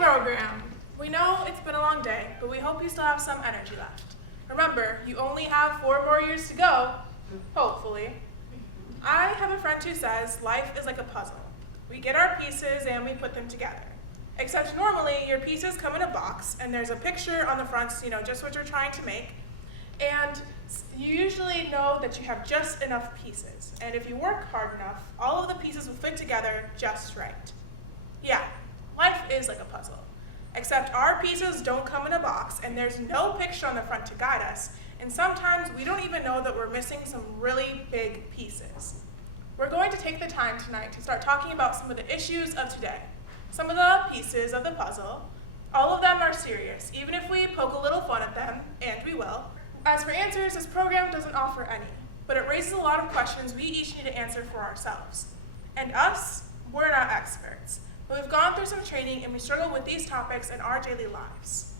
program. We know it's been a long day, but we hope you still have some energy left. Remember, you only have 4 more years to go, hopefully. I have a friend who says life is like a puzzle. We get our pieces and we put them together. Except normally your pieces come in a box and there's a picture on the front, so you know just what you're trying to make. And you usually know that you have just enough pieces. And if you work hard enough, all of the pieces will fit together just right. Yeah, life is like a puzzle. Except our pieces don't come in a box and there's no picture on the front to guide us. And sometimes we don't even know that we're missing some really big pieces. We're going to take the time tonight to start talking about some of the issues of today. Some of the pieces of the puzzle. All of them are serious, even if we poke a little fun at them, and we will. As for answers, this program doesn't offer any, but it raises a lot of questions we each need to answer for ourselves. And us, we're not experts, but we've gone through some training and we struggle with these topics in our daily lives.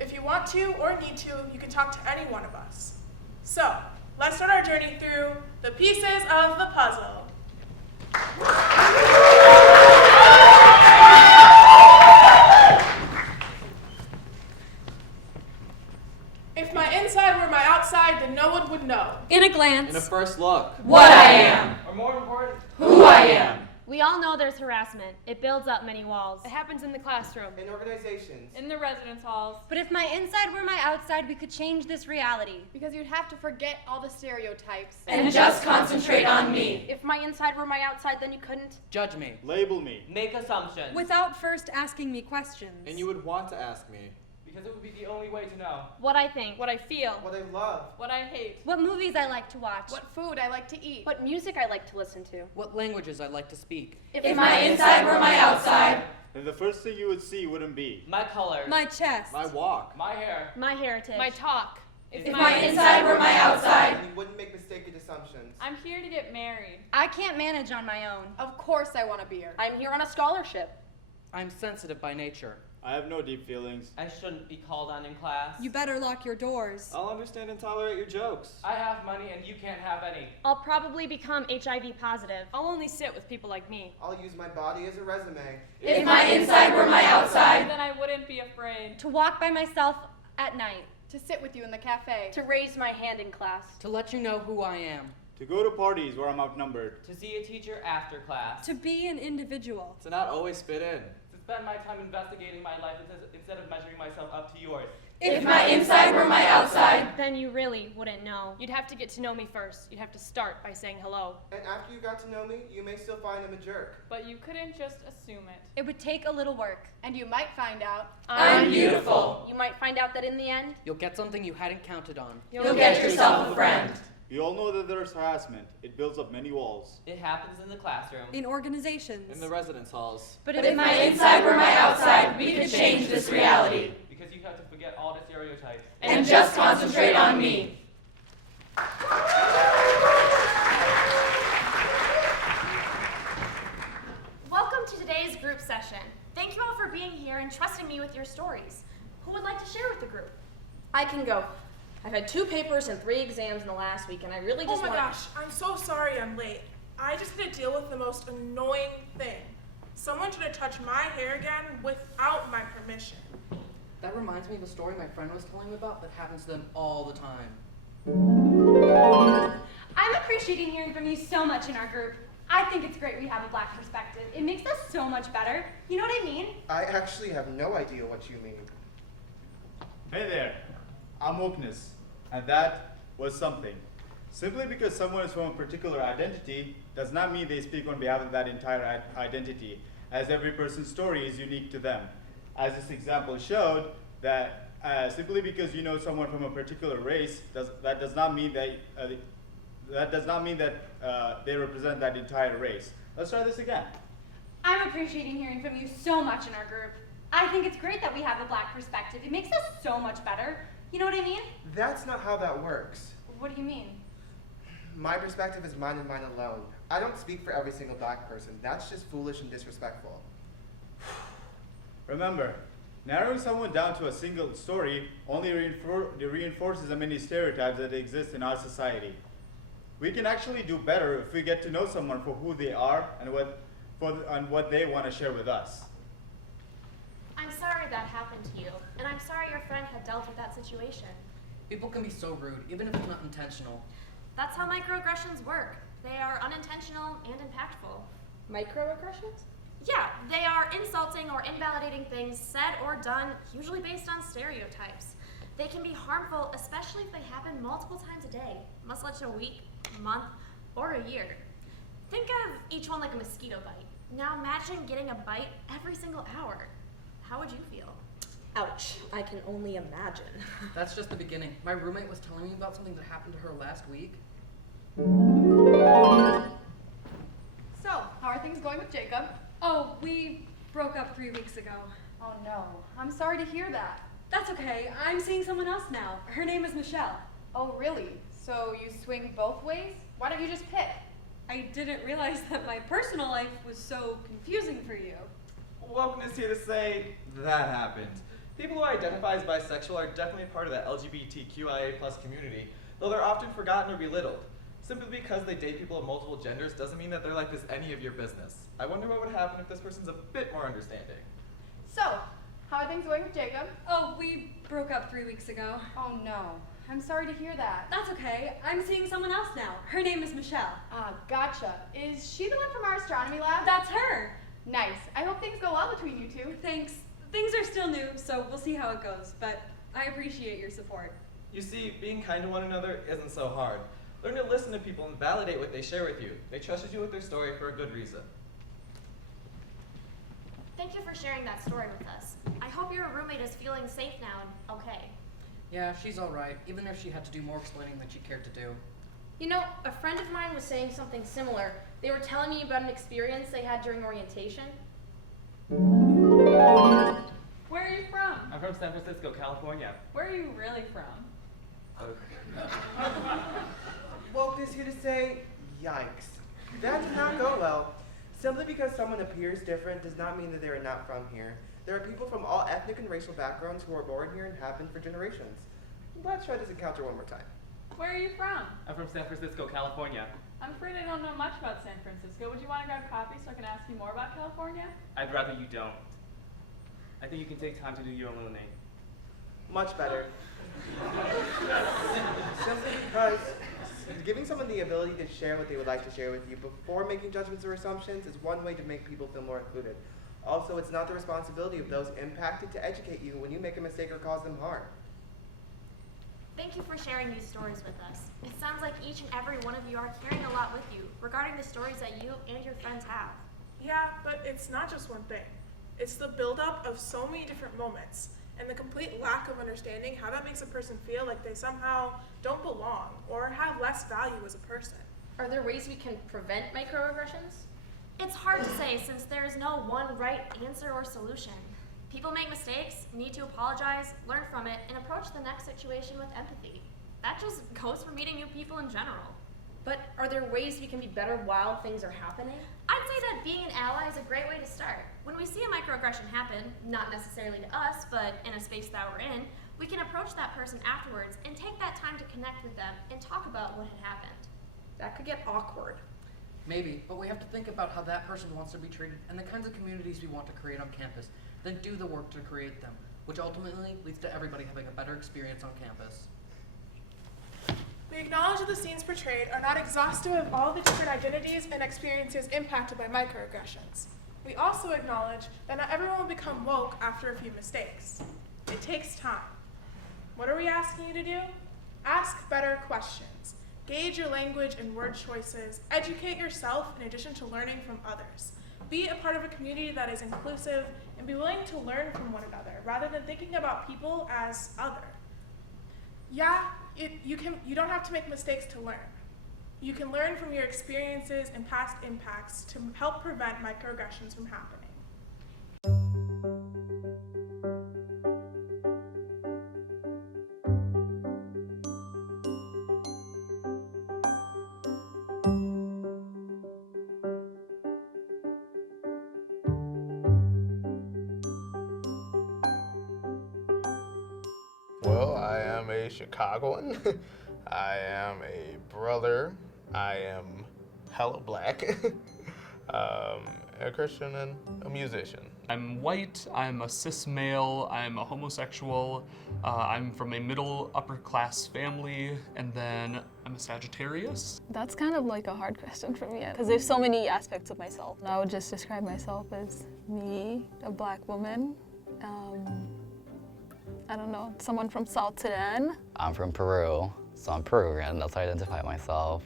If you want to or need to, you can talk to any one of us. So, let's start our journey through the pieces of the puzzle. If my inside were my outside, then no one would know. In a glance. In a first look. What I am. Or more important, Who I am. We all know there's harassment. It builds up many walls. It happens in the classroom. in organizations. In the residence halls. But if my inside were my outside, we could change this reality. Because you'd have to forget all the stereotypes. And just concentrate on me. If my inside were my outside, then you couldn't Judge me. Label me. Make assumptions. Without first asking me questions. And you would want to ask me. Because it would be the only way to know. What I think. What I feel. What I love. What I hate. What movies I like to watch. What food I like to eat. what music I like to listen to. What languages I'd like to speak. If my inside were my outside. Then the first thing you would see wouldn't be My color. My chest. My walk. My hair. My heritage. My talk. If my inside were my outside. And you wouldn't make mistaken assumptions. I'm here to get married. I can't manage on my own. Of course I want a beer. I'm here on a scholarship. I'm sensitive by nature. I have no deep feelings. I shouldn't be called on in class. You better lock your doors. I'll understand and tolerate your jokes. I have money and you can't have any. I'll probably become HIV positive. I'll only sit with people like me. I'll use my body as a resume. If my inside were my outside. Then I wouldn't be afraid. To walk by myself at night. To sit with you in the cafe. To raise my hand in class. To let you know who I am. To go to parties where I'm outnumbered. To see a teacher after class. To be an individual. To not always fit in. To spend my time investigating my life instead of measuring myself up to yours. If my inside were my outside. Then you really wouldn't know. You'd have to get to know me first. You'd have to start by saying hello. And after you got to know me, you may still find him a jerk. But you couldn't just assume it. It would take a little work. And you might find out. I'm beautiful. You might find out that in the end, You'll get something you hadn't counted on. You'll get yourself a friend. We all know that there's harassment. It builds up many walls. It happens in the classroom. In organizations. In the residence halls. But if my inside were my outside, we could change this reality. Because you have to forget all the stereotypes. And just concentrate on me. Welcome to today's group session. Thank you all for being here and trusting me with your stories. Who would like to share with the group? I can go. I've had 2 papers and 3 exams in the last week, and I really just Oh my want... gosh, I'm so sorry I'm late. I just had to deal with the most annoying thing. Someone tried to touch my hair again without my permission. That reminds me of a story my friend was telling me about that happens to them all the time. I'm appreciating hearing from you so much in our group. I think it's great we have a Black perspective. It makes us so much better. You know what I mean? I actually have no idea what you mean. Hey there. I'm wokeness. And that was something. Simply because someone is from a particular identity does not mean they speak on behalf of that entire identity, as every person's story is unique to them. As this example showed, that simply because you know someone from a particular race, that does not mean that they represent that entire race. Let's try this again. I'm appreciating hearing from you so much in our group. I think it's great that we have a Black perspective. It makes us so much better. You know what I mean? That's not how that works. What do you mean? My perspective is mine and mine alone. I don't speak for every single Black person. That's just foolish and disrespectful. Remember, narrowing someone down to a single story only reinforces the many stereotypes that exist in our society. We can actually do better if we get to know someone for who they are and what they want to share with us. happened to you, and I'm sorry your friend had dealt with that situation. People can be so rude, even if it's not intentional. That's how microaggressions work. They are unintentional and impactful. Microaggressions? Yeah, they are insulting or invalidating things said or done, usually based on stereotypes. They can be harmful, especially if they happen multiple times a day, much less a week, month, or a year. Think of each one like a mosquito bite. Now imagine getting a bite every single hour. How would you feel? Ouch, I can only imagine. That's just the beginning. My roommate was telling me about something that happened to her last week. So, how are things going with Jacob? Oh, we broke up 3 weeks ago. Oh no, I'm sorry to hear that. That's okay. I'm seeing someone else now. Her name is Michelle. Oh really? So you swing both ways? Why don't you just pick? I didn't realize that my personal life was so confusing for you. Wokeness here to say that happened. People who identify as bisexual are definitely part of the LGBTQIA+ community, though they're often forgotten or belittled. Simply because they date people of multiple genders doesn't mean that their life is any of your business. I wonder what would happen if this person's a bit more understanding. So, how are things going with Jacob? Oh, we broke up 3 weeks ago. Oh no, I'm sorry to hear that. That's okay. I'm seeing someone else now. Her name is Michelle. Ah, gotcha. Is she the one from our astronomy lab? That's her. Nice. I hope things go well between you two. Thanks. Things are still new, so we'll see how it goes, but I appreciate your support. You see, being kind to one another isn't so hard. Learn to listen to people and validate what they share with you. They trusted you with their story for a good reason. Thank you for sharing that story with us. I hope your roommate is feeling safe now and okay. Yeah, she's alright, even if she had to do more explaining than she cared to do. You know, a friend of mine was saying something similar. They were telling me about an experience they had during orientation. Where are you from? I'm from San Francisco, California. Where are you really from? Wokeness here to say, yikes. That did not go well. Simply because someone appears different does not mean that they are not from here. There are people from all ethnic and racial backgrounds who are born here and have been for generations. Let's try this encounter one more time. Where are you from? I'm from San Francisco, California. I'm afraid I don't know much about San Francisco. Would you want to grab coffee so I can ask you more about California? I'd rather you don't. I think you can take time to do your own little name. Much better. Simply because giving someone the ability to share what they would like to share with you before making judgments or assumptions is one way to make people feel more included. Also, it's not the responsibility of those impacted to educate you when you make a mistake or cause them harm. Thank you for sharing these stories with us. It sounds like each and every one of you are carrying a lot with you regarding the stories that you and your friends have. Yeah, but it's not just one thing. It's the buildup of so many different moments and the complete lack of understanding how that makes a person feel like they somehow don't belong or have less value as a person. Are there ways we can prevent microaggressions? It's hard to say since there is no one right answer or solution. People make mistakes, need to apologize, learn from it, and approach the next situation with empathy. That just goes for meeting new people in general. But are there ways we can be better while things are happening? I'd say that being an ally is a great way to start. When we see a microaggression happen, not necessarily to us, but in a space that we're in, we can approach that person afterwards and take that time to connect with them and talk about what had happened. That could get awkward. Maybe, but we have to think about how that person wants to be treated and the kinds of communities we want to create on campus, then do the work to create them, which ultimately leads to everybody having a better experience on campus. We acknowledge that the scenes portrayed are not exhaustive of all the different identities and experiences impacted by microaggressions. We also acknowledge that not everyone will become woke after a few mistakes. It takes time. What are we asking you to do? Ask better questions. Gauge your language and word choices. Educate yourself in addition to learning from others. Be a part of a community that is inclusive and be willing to learn from one another rather than thinking about people as other. Yeah, you don't have to make mistakes to learn. You can learn from your experiences and past impacts to help prevent microaggressions from happening. Well, I am a Chicagoan. I am a brother. I am hella black. A Christian and a musician. I'm white, I'm a cis male, I'm a homosexual, I'm from a middle upper class family, and then I'm a Sagittarius. That's kind of like a hard question for me because there's so many aspects of myself. I would just describe myself as me, a black woman. I don't know, someone from South Sudan. I'm from Peru, so I'm Peruvian, that's how I identify myself.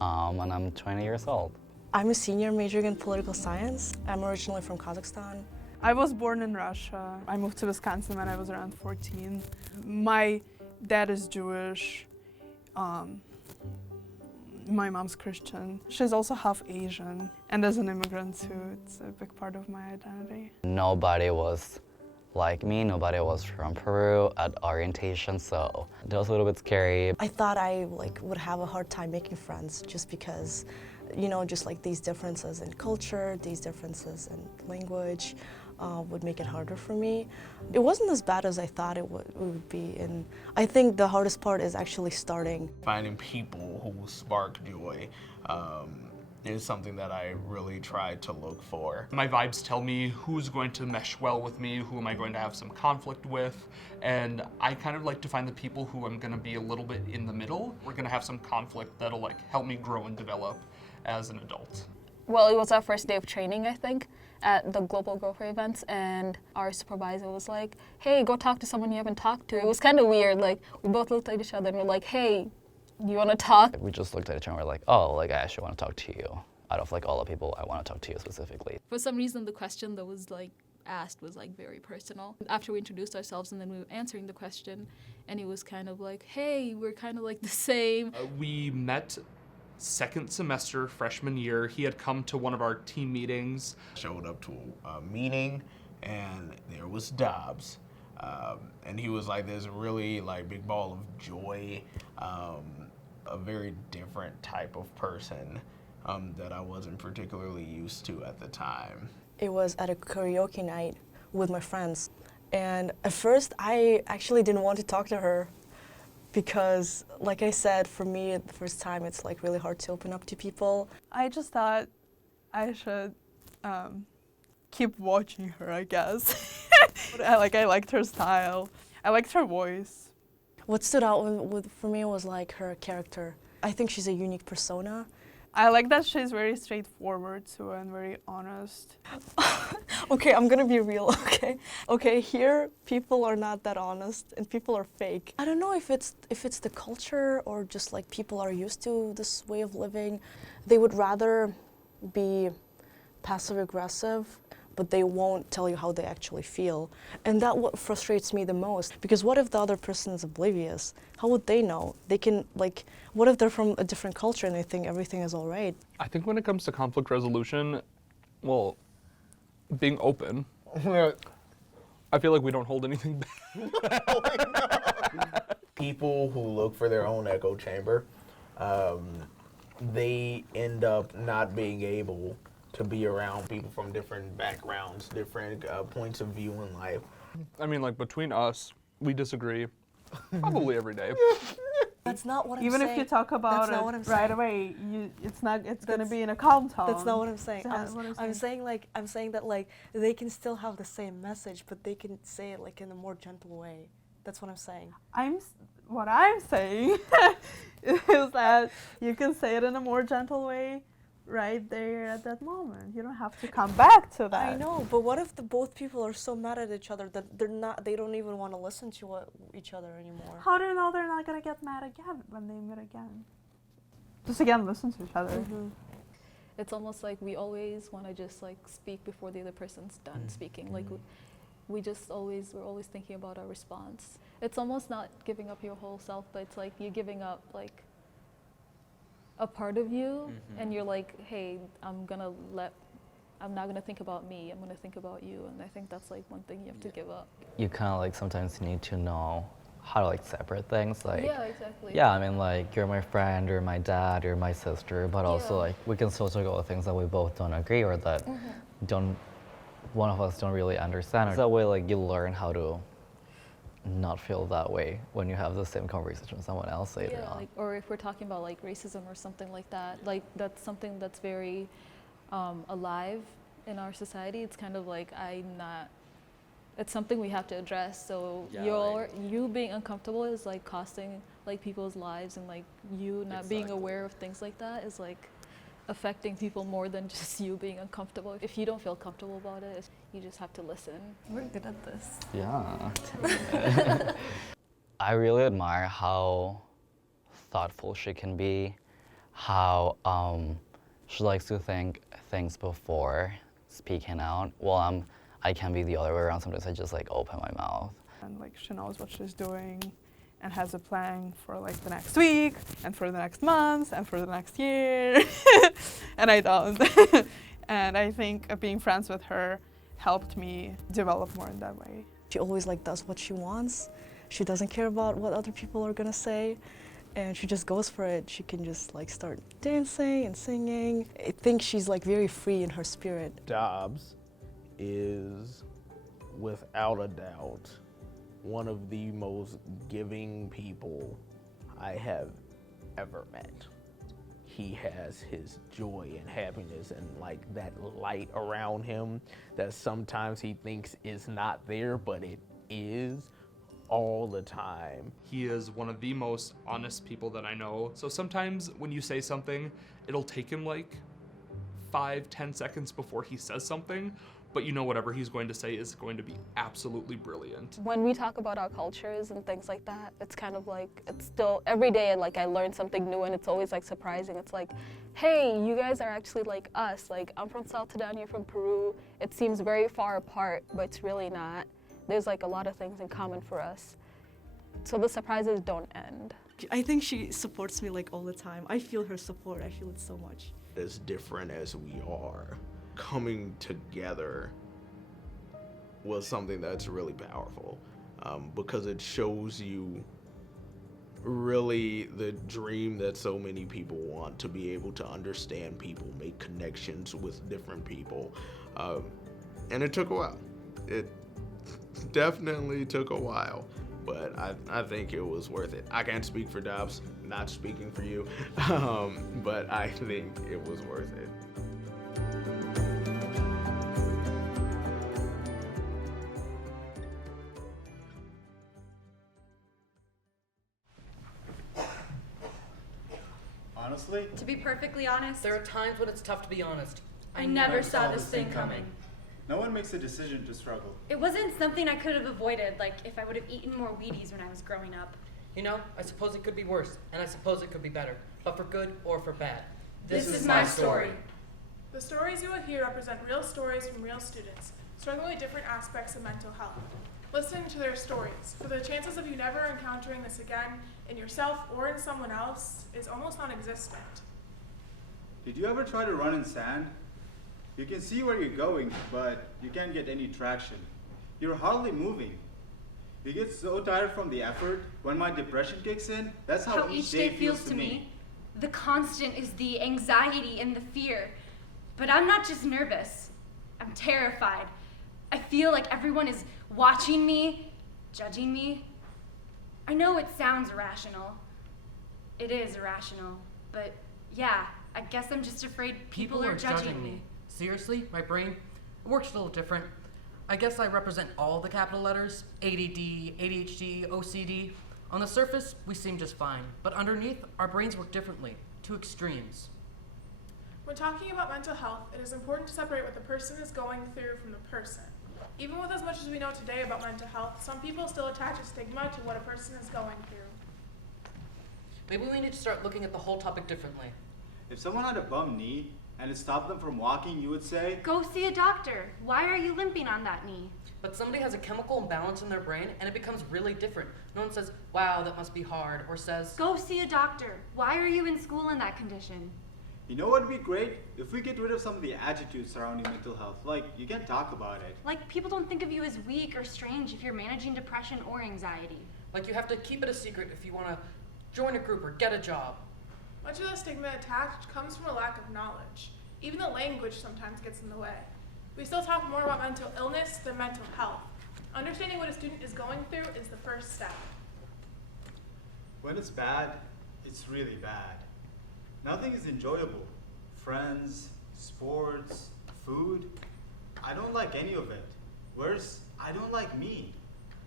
And I'm 20 years old. I'm a senior majoring in political science. I'm originally from Kazakhstan. I was born in Russia. I moved to Wisconsin when I was around 14. My dad is Jewish. My mom's Christian. She's also half Asian. And as an immigrant too, it's a big part of my identity. Nobody was like me, nobody was from Peru at orientation, so it was a little bit scary. I thought I would have a hard time making friends just because, just like these differences in culture, these differences in language would make it harder for me. It wasn't as bad as I thought it would be, and I think the hardest part is actually starting. Finding people who spark joy is something that I really try to look for. My vibes tell me who's going to mesh well with me, who am I going to have some conflict with, and I kind of like to find the people who I'm going to be a little bit in the middle. We're going to have some conflict that'll help me grow and develop as an adult. Well, it was our first day of training, I think, at the Global Grower events, and our supervisor was like, hey, go talk to someone you haven't talked to. It was kind of weird, we both looked at each other and we're like, hey, you want to talk? We just looked at each other and we're like, oh, I actually want to talk to you. Out of all the people, I want to talk to you specifically. For some reason, the question that was asked was very personal. After we introduced ourselves and then we were answering the question, and it was kind of like, hey, we're kind of the same. We met second semester freshman year. He had come to one of our team meetings. Showed up to a meeting and there was Dobbs. And he was this really big ball of joy, a very different type of person that I wasn't particularly used to at the time. It was at a karaoke night with my friends, and at first I actually didn't want to talk to her because, like I said, for me the first time it's really hard to open up to people. I just thought I should keep watching her, I guess. I liked her style. I liked her voice. What stood out for me was her character. I think she's a unique persona. I like that she's very straightforward too and very honest. Okay, I'm gonna be real, okay? Okay, here people are not that honest and people are fake. I don't know if it's the culture or just people are used to this way of living. They would rather be passive aggressive, but they won't tell you how they actually feel. And that what frustrates me the most, because what if the other person is oblivious? How would they know? They can, what if they're from a different culture and they think everything is all right? I think when it comes to conflict resolution, well, being open, I feel like we don't hold anything back. People who look for their own echo chamber, they end up not being able to be around people from different backgrounds, different points of view in life. I mean, between us, we disagree probably every day. That's not what I'm Even saying. if you talk about it right away, it's gonna be in a calm tone. That's not what I'm saying. I'm saying that they can still have the same message, but they can say it in a more gentle way. That's what I'm saying. What I'm saying is that you can say it in a more gentle way right there at that moment. You don't have to come back to that. I know, but what if both people are so mad at each other that they don't even want to listen to each other anymore? How do you know they're not gonna get mad again when they meet again? Just again, listen to each other. Mm-hmm. It's almost like we always want to just speak before the other person's done speaking. We're always thinking about our response. It's almost not giving up your whole self, but it's you're giving up a part of you, and you're hey, I'm not gonna think about me, I'm gonna think about you, and I think that's one thing you have to give up. You kind of sometimes need to know how to separate things. Yeah, exactly. Yeah, I mean you're my friend, you're my dad, you're my sister, but also we can still talk about things that we both don't agree or that one of us don't really understand. That way you learn how to not feel that way when you have the same conversation with someone else later on. Or if we're talking about racism or something like that, that's something that's very alive in our society, it's kind of like it's something we have to address. So Yeah, you being uncomfortable is like costing like people's lives, and like you not being aware of things like that is like affecting people more than just you being uncomfortable. If you don't feel comfortable about it, you just have to listen. We're good at this. Yeah. I really admire how thoughtful she can be, how she likes to think things before speaking out. Well, I can be the other way around. Sometimes I just like open my mouth. And like she knows what she's doing and has a plan for like the next week and for the next month and for the next year. And I don't. And I think being friends with her helped me develop more in that way. She always like does what she wants. She doesn't care about what other people are gonna say, and she just goes for it. She can just like start dancing and singing. I think she's like very free in her spirit. Dobbs is, without a doubt, one of the most giving people I have ever met. He has his joy and happiness and like that light around him that sometimes he thinks is not there, but it is all the time. He is one of the most honest people that I know. So sometimes when you say something, it'll take him like 5-10 seconds before he says something, but you know whatever he's going to say is going to be absolutely brilliant. When we talk about our cultures and things like that, it's kind of like, it's still, every day like I learn something new and it's always like surprising. It's like, hey, you guys are actually like us. Like I'm from South Sudan, you're from Peru. It seems very far apart, but it's really not. There's like a lot of things in common for us. So the surprises don't end. I think she supports me like all the time. I feel her support. I feel it so much. As different as we are, coming together was something that's really powerful, because it shows you really the dream that so many people want, to be able to understand people, make connections with different people. And it took a while. It definitely took a while, but I think it was worth it. I can't speak for Dobbs, not speaking for you, but I think it was worth it. Honestly? To be perfectly honest, There are times when it's tough to be honest. I never saw this thing coming. No one makes a decision to struggle. It wasn't something I could have avoided, like if I would have eaten more Wheaties when I was growing up. You know, I suppose it could be worse, and I suppose it could be better, but for good or for bad. This is my story. The stories you will hear represent real stories from real students, struggling with different aspects of mental health. Listening to their stories, for the chances of you never encountering this again in yourself or in someone else is almost non-existent. Did you ever try to run in sand? You can see where you're going, but you can't get any traction. You're hardly moving. You get so tired from the effort. When my depression kicks in, that's how each day feels to me. The constant is the anxiety and the fear. But I'm not just nervous. I'm terrified. I feel like everyone is watching me, judging me. I know it sounds irrational. It is irrational. But yeah, I guess I'm just afraid people are judging me. Seriously, my brain works a little different. I guess I represent all the capital letters: ADD, ADHD, OCD. On the surface, we seem just fine, but underneath, our brains work differently, to extremes. When talking about mental health, it is important to separate what the person is going through from the person. Even with as much as we know today about mental health, some people still attach a stigma to what a person is going through. Maybe we need to start looking at the whole topic differently. If someone had a bum knee and it stopped them from walking, you would say, Go see a doctor. Why are you limping on that knee? But somebody has a chemical imbalance in their brain and it becomes really different. No one says, wow, that must be hard, or says, Go see a doctor. Why are you in school in that condition? you know what would be great? If we get rid of some of the attitudes surrounding mental health. Like, you can't talk about it. Like, people don't think of you as weak or strange if you're managing depression or anxiety. Like you have to keep it a secret if you want to join a group or get a job. Much of the stigma attached comes from a lack of knowledge. Even the language sometimes gets in the way. We still talk more about mental illness than mental health. Understanding what a student is going through is the first step. When it's bad, it's really bad. Nothing is enjoyable. Friends, sports, food, I don't like any of it. Worse, I don't like me.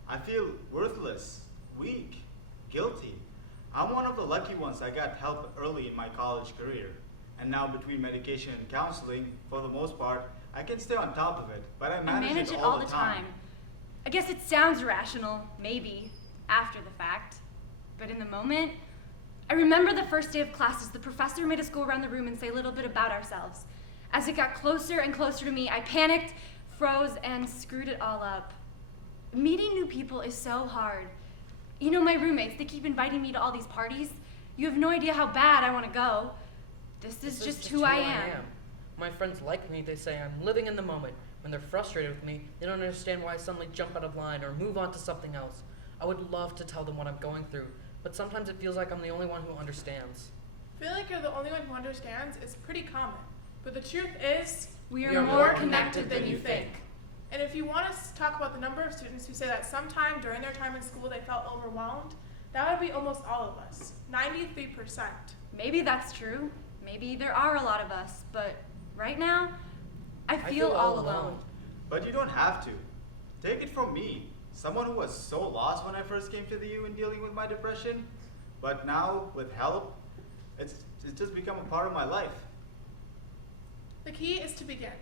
I feel worthless, weak, guilty. I'm one of the lucky ones I got help early in my college career. And now between medication and counseling, for the most part, I can stay on top of it, but I manage it all the time. I guess it sounds rational, maybe, after the fact. But in the moment, I remember the first day of classes, the professor made us go around the room and say a little bit about ourselves. As it got closer and closer to me, I panicked, froze, and screwed it all up. Meeting new people is so hard. You know, my roommates, they keep inviting me to all these parties. You have no idea how bad I want to go. This is just who I am. My friends like me, they say I'm living in the moment. When they're frustrated with me, they don't understand why I suddenly jump out of line or move on to something else. I would love to tell them what I'm going through, but sometimes it feels like I'm the only one who understands. Feeling like you're the only one who understands is pretty common, but the truth is, we are more connected than you think. And if you want us to talk about the number of students who say that sometime during their time in school they felt overwhelmed, that would be almost all of us, 93%. Maybe that's true. Maybe there are a lot of us, but right now, I feel all alone. But you don't have to. Take it from me, someone who was so lost when I first came to the U in dealing with my depression, but now, with help, it's just become a part of my life. The key is to begin.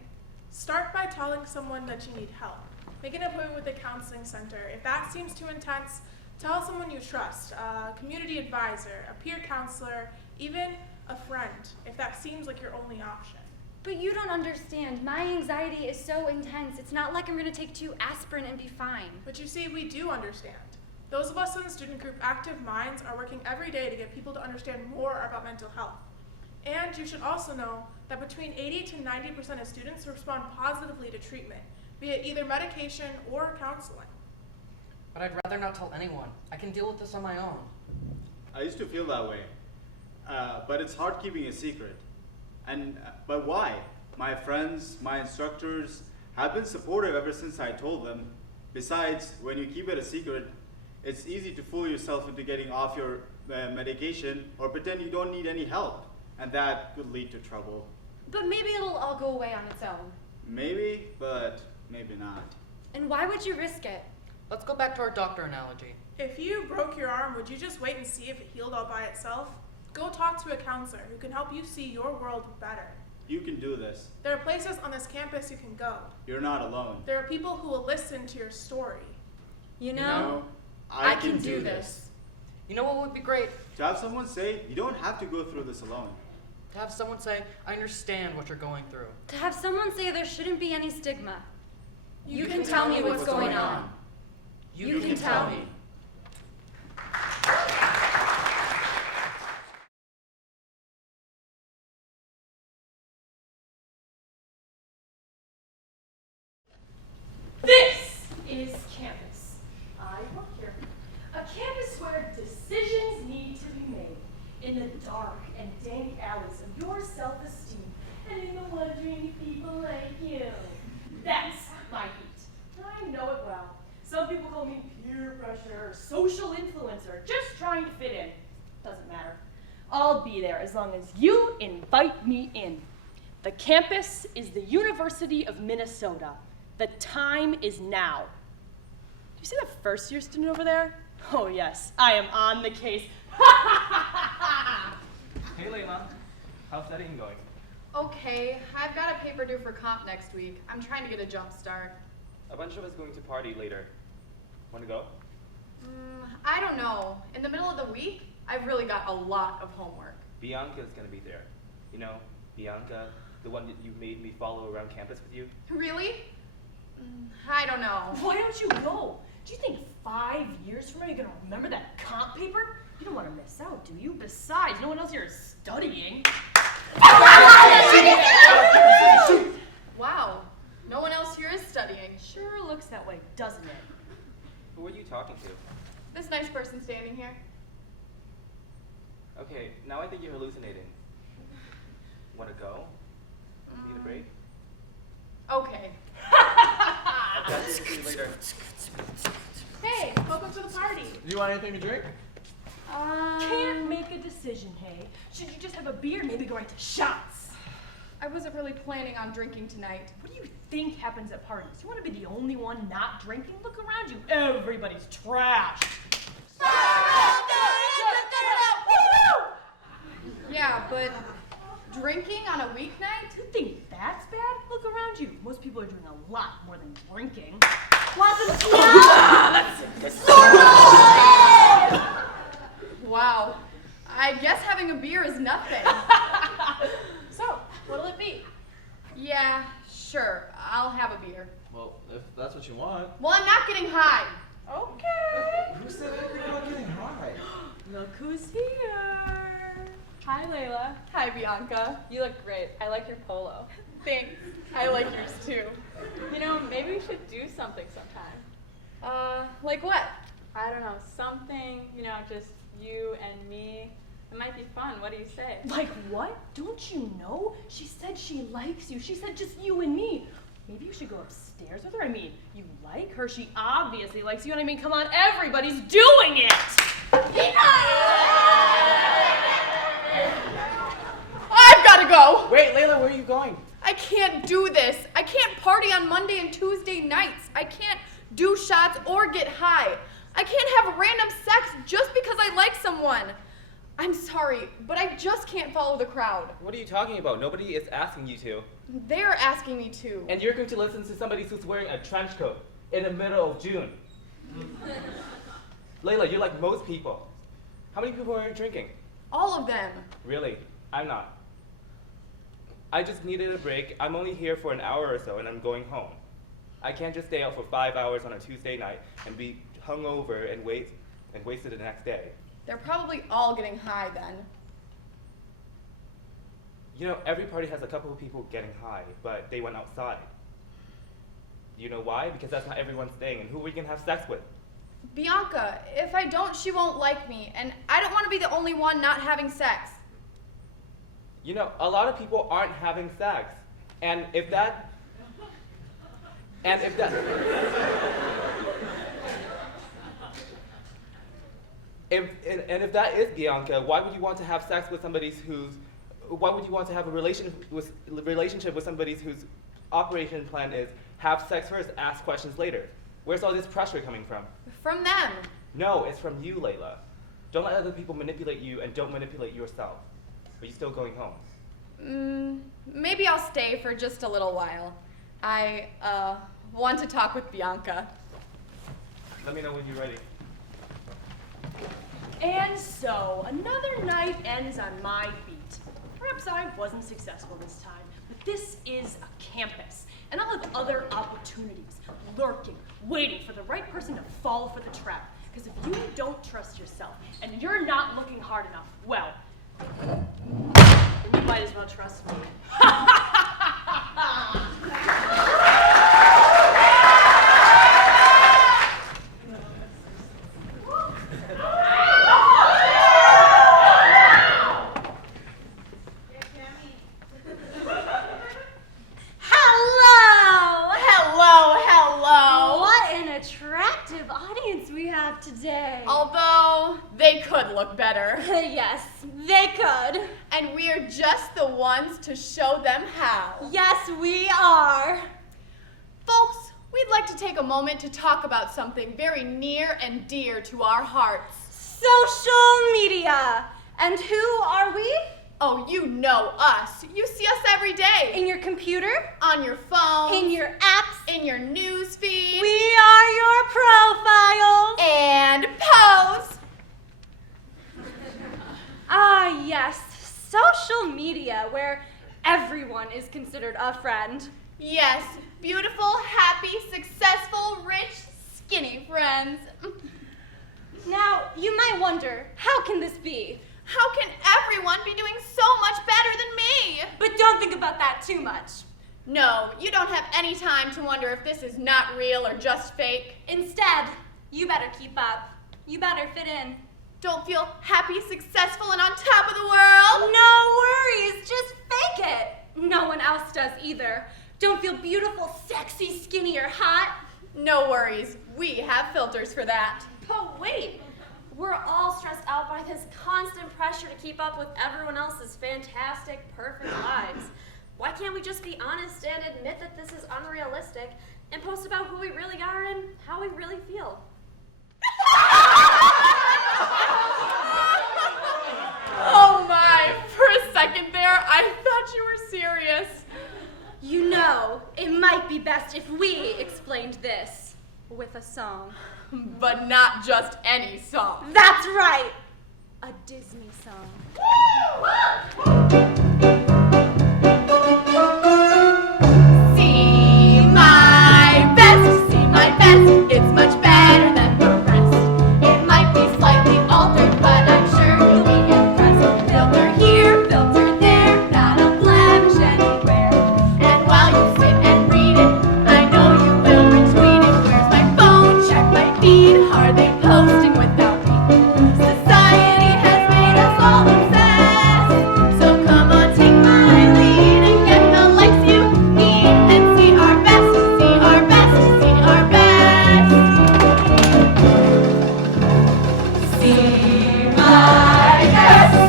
Start by telling someone that you need help. Make an appointment with the counseling center. If that seems too intense, tell someone you trust, a community advisor, a peer counselor, even a friend, if that seems like your only option. But you don't understand. My anxiety is so intense. It's not like I'm going to take 2 aspirin and be fine. But you see, we do understand. Those of us in the student group Active Minds are working every day to get people to understand more about mental health. And you should also know that between 80 to 90% of students respond positively to treatment, be it either medication or counseling. But I'd rather not tell anyone. I can deal with this on my own. I used to feel that way, but it's hard keeping a secret. But why? My friends, my instructors have been supportive ever since I told them. Besides, when you keep it a secret, it's easy to fool yourself into getting off your medication or pretend you don't need any help, and that could lead to trouble. But maybe it'll all go away on its own. Maybe, but maybe not. And why would you risk it? Let's go back to our doctor analogy. If you broke your arm, would you just wait and see if it healed all by itself? Go talk to a counselor who can help you see your world better. You can do this. There are places on this campus you can go. You're not alone. There are people who will listen to your story. You know, I can do this. You know what would be great? To have someone say, you don't have to go through this alone. To have someone say, I understand what you're going through. To have someone say there shouldn't be any stigma. You can tell me what's going on. You can tell me. This is campus. I work here. A campus where decisions need to be made in the dark and dank alleys of your self-esteem and in the wondering people like you. That's my heat. I know it well. Some people call me peer pressure, social influencer, just trying to fit in. Doesn't matter. I'll be there as long as you invite me in. The campus is the University of Minnesota. The time is now. Do you see that first year student over there? Oh yes, I am on the case. Hey Layla, how's studying going? Okay, I've got a paper due for comp next week. I'm trying to get a jump start. A bunch of us going to party later. Want to go? I don't know. In the middle of the week, I've really got a lot of homework. Bianca's gonna be there. You know, Bianca, the one that you made me follow around campus with you. Really? I don't know. Why don't you go? Do you think 5 years from now you're gonna remember that comp paper? You don't want to miss out, do you? Besides, no one else here is studying. Wow, no one else here is studying. Sure looks that way, doesn't it? Who are you talking to? This nice person standing here. Okay, now I think you're hallucinating. Want to go? Need a break? Okay. I'll see you later. Hey, welcome to the party. Do you want anything to drink? Can't make a decision, hey? Should you just have a beer, maybe go right to shots? I wasn't really planning on drinking tonight. What do you think happens at parties? You want to be the only one not drinking? Look around you. Everybody's trash. Yeah, but drinking on a weeknight? You think that's bad? Look around you. Most people are doing a lot more than drinking. Wow. I guess having a beer is nothing. So, what'll it be? Yeah, sure. I'll have a beer. Well, if that's what you want. Well, I'm not getting high. Okay. Who said anything about getting high? Look who's here. Hi, Layla. Hi, Bianca. You look great. I like your polo. Thanks. I like yours too. You know, maybe we should do something sometime. Like what? I don't know, something, just you and me. It might be fun. What do you say? Like what? Don't you know? She said she likes you. She said just you and me. Maybe you should go upstairs with her. I mean, you like her. She obviously likes you. And I mean, come on, everybody's doing it. I've got to go. Wait, Layla, where are you going? I can't do this. I can't party on Monday and Tuesday nights. I can't do shots or get high. I can't have random sex just because I like someone. I'm sorry, but I just can't follow the crowd. What are you talking about? Nobody is asking you to. They're asking me to. And you're going to listen to somebody who's wearing a trench coat in the middle of June. Layla, you're like most people. How many people are you drinking? All of them. Really? I'm not. I just needed a break. I'm only here for an hour or so and I'm going home. I can't just stay out for 5 hours on a Tuesday night and be hungover and wasted the next day. They're probably all getting high then. You know, every party has a couple of people getting high, but they went outside. You know why? Because that's not everyone's thing, and who are we gonna have sex with? Bianca, if I don't, she won't like me, and I don't want to be the only one not having sex. You know, a lot of people aren't having sex, and if that if that is Bianca, why would you want to have sex with somebody why would you want to have a relationship with somebody whose operation plan is have sex first, ask questions later? Where's all this pressure coming from? From them. No, it's from you, Layla. Don't let other people manipulate you and don't manipulate yourself. Are you still going home? Maybe I'll stay for just a little while. I want to talk with Bianca. Let me know when you're ready. And so, another night ends on my beat. Perhaps I wasn't successful this time, but this is a campus, and I'll have other opportunities lurking, waiting for the right person to fall for the trap. Because if you don't trust yourself, and you're not looking hard enough, well, then you might as well trust me. Today. Although they could look better. Yes, they could. And we're just the ones to show them how. Yes, we are. Folks, we'd like to take a moment to talk about something very near and dear to our hearts. Social media. And who are we? Oh, you know us. You see us every day. In your computer? On your phone. In your apps? In your news feed. We are your profiles. And pose. Ah, yes. Social media, where everyone is considered a friend. Yes. Beautiful, happy, successful, rich, skinny friends. Now, you might wonder, how can this be? How can everyone be doing so much better than me? But don't think about that too much. No, you don't have any time to wonder if this is not real or just fake. Instead, you better keep up. You better fit in. Don't feel happy, successful, and on top of the world? No worries, just fake it. No one else does either. Don't feel beautiful, sexy, skinny, or hot. No worries, we have filters for that. But wait. We're all stressed out by this constant pressure to keep up with everyone else's fantastic, perfect lives. Why can't we just be honest and admit that this is unrealistic and post about who we really are and how we really feel? Oh my, for a second there, I thought you were serious. You know, it might be best if we explained this with a song. But not just any song. That's right! A Disney song. See my best, it's much better than the rest. It might be slightly altered, but I'm sure you'll be impressed. Filter here, filter there, not a blemish anywhere. And while you sit and read it, I know you will retweet it. Where's my phone? Check my feed. Are they posting without me? Society has made us all obsessed. So come on, take my lead and get the likes you need and see our best, see our best, see our best.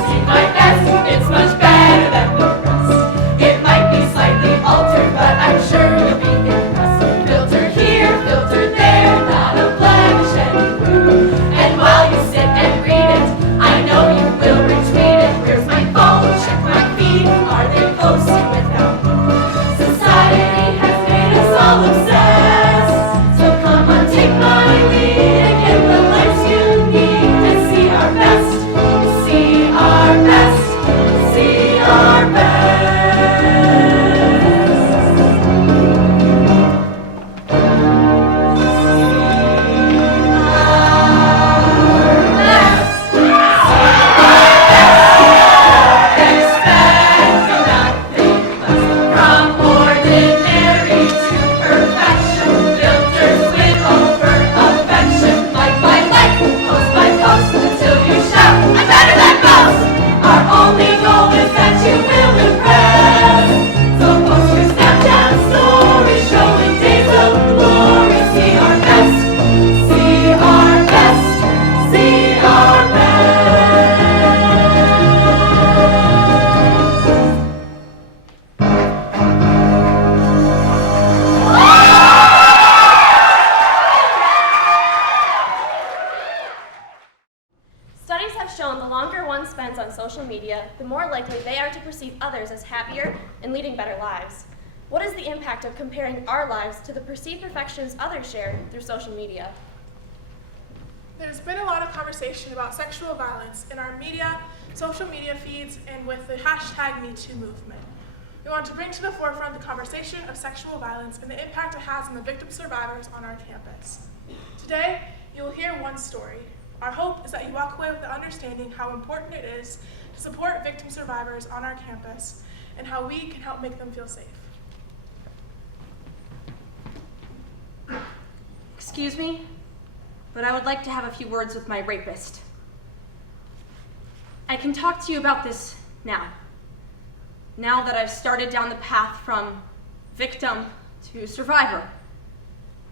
See my best, it's much better than the rest. It might be slightly altered, but I'm sure you'll be impressed. Filter here, filter there, not a blemish anywhere. And while you sit and read it, I know you will retweet it. Where's my phone? Check my feed. Are they posting without me? Society has made us all obsessed. So come on, take my lead and get the likes you need and see our best, see our best, see our best. From ordinary to perfection, filters win over affection. Like by like, post by post, until you shout, I'm better than most. Our only goal is that you will impress. So post your Snapchat story, showing days of glory. See our best, see our best, see our best. Studies have shown the longer one spends on social media, the more likely they are to perceive others as happier and leading better lives. What is the impact of comparing our lives to the perceived perfections others share through social media? There's been a lot of conversation about sexual violence in our media, social media feeds, and with the hashtag #MeToo movement. We want to bring to the forefront the conversation of sexual violence and the impact it has on the victim survivors on our campus. Today, you will hear one story. Our hope is that you walk away with the understanding how important it is to support victim survivors on our campus and how we can help make them feel safe. Excuse me, but I would like to have a few words with my rapist. I can talk to you about this now. Now that I've started down the path from victim to survivor.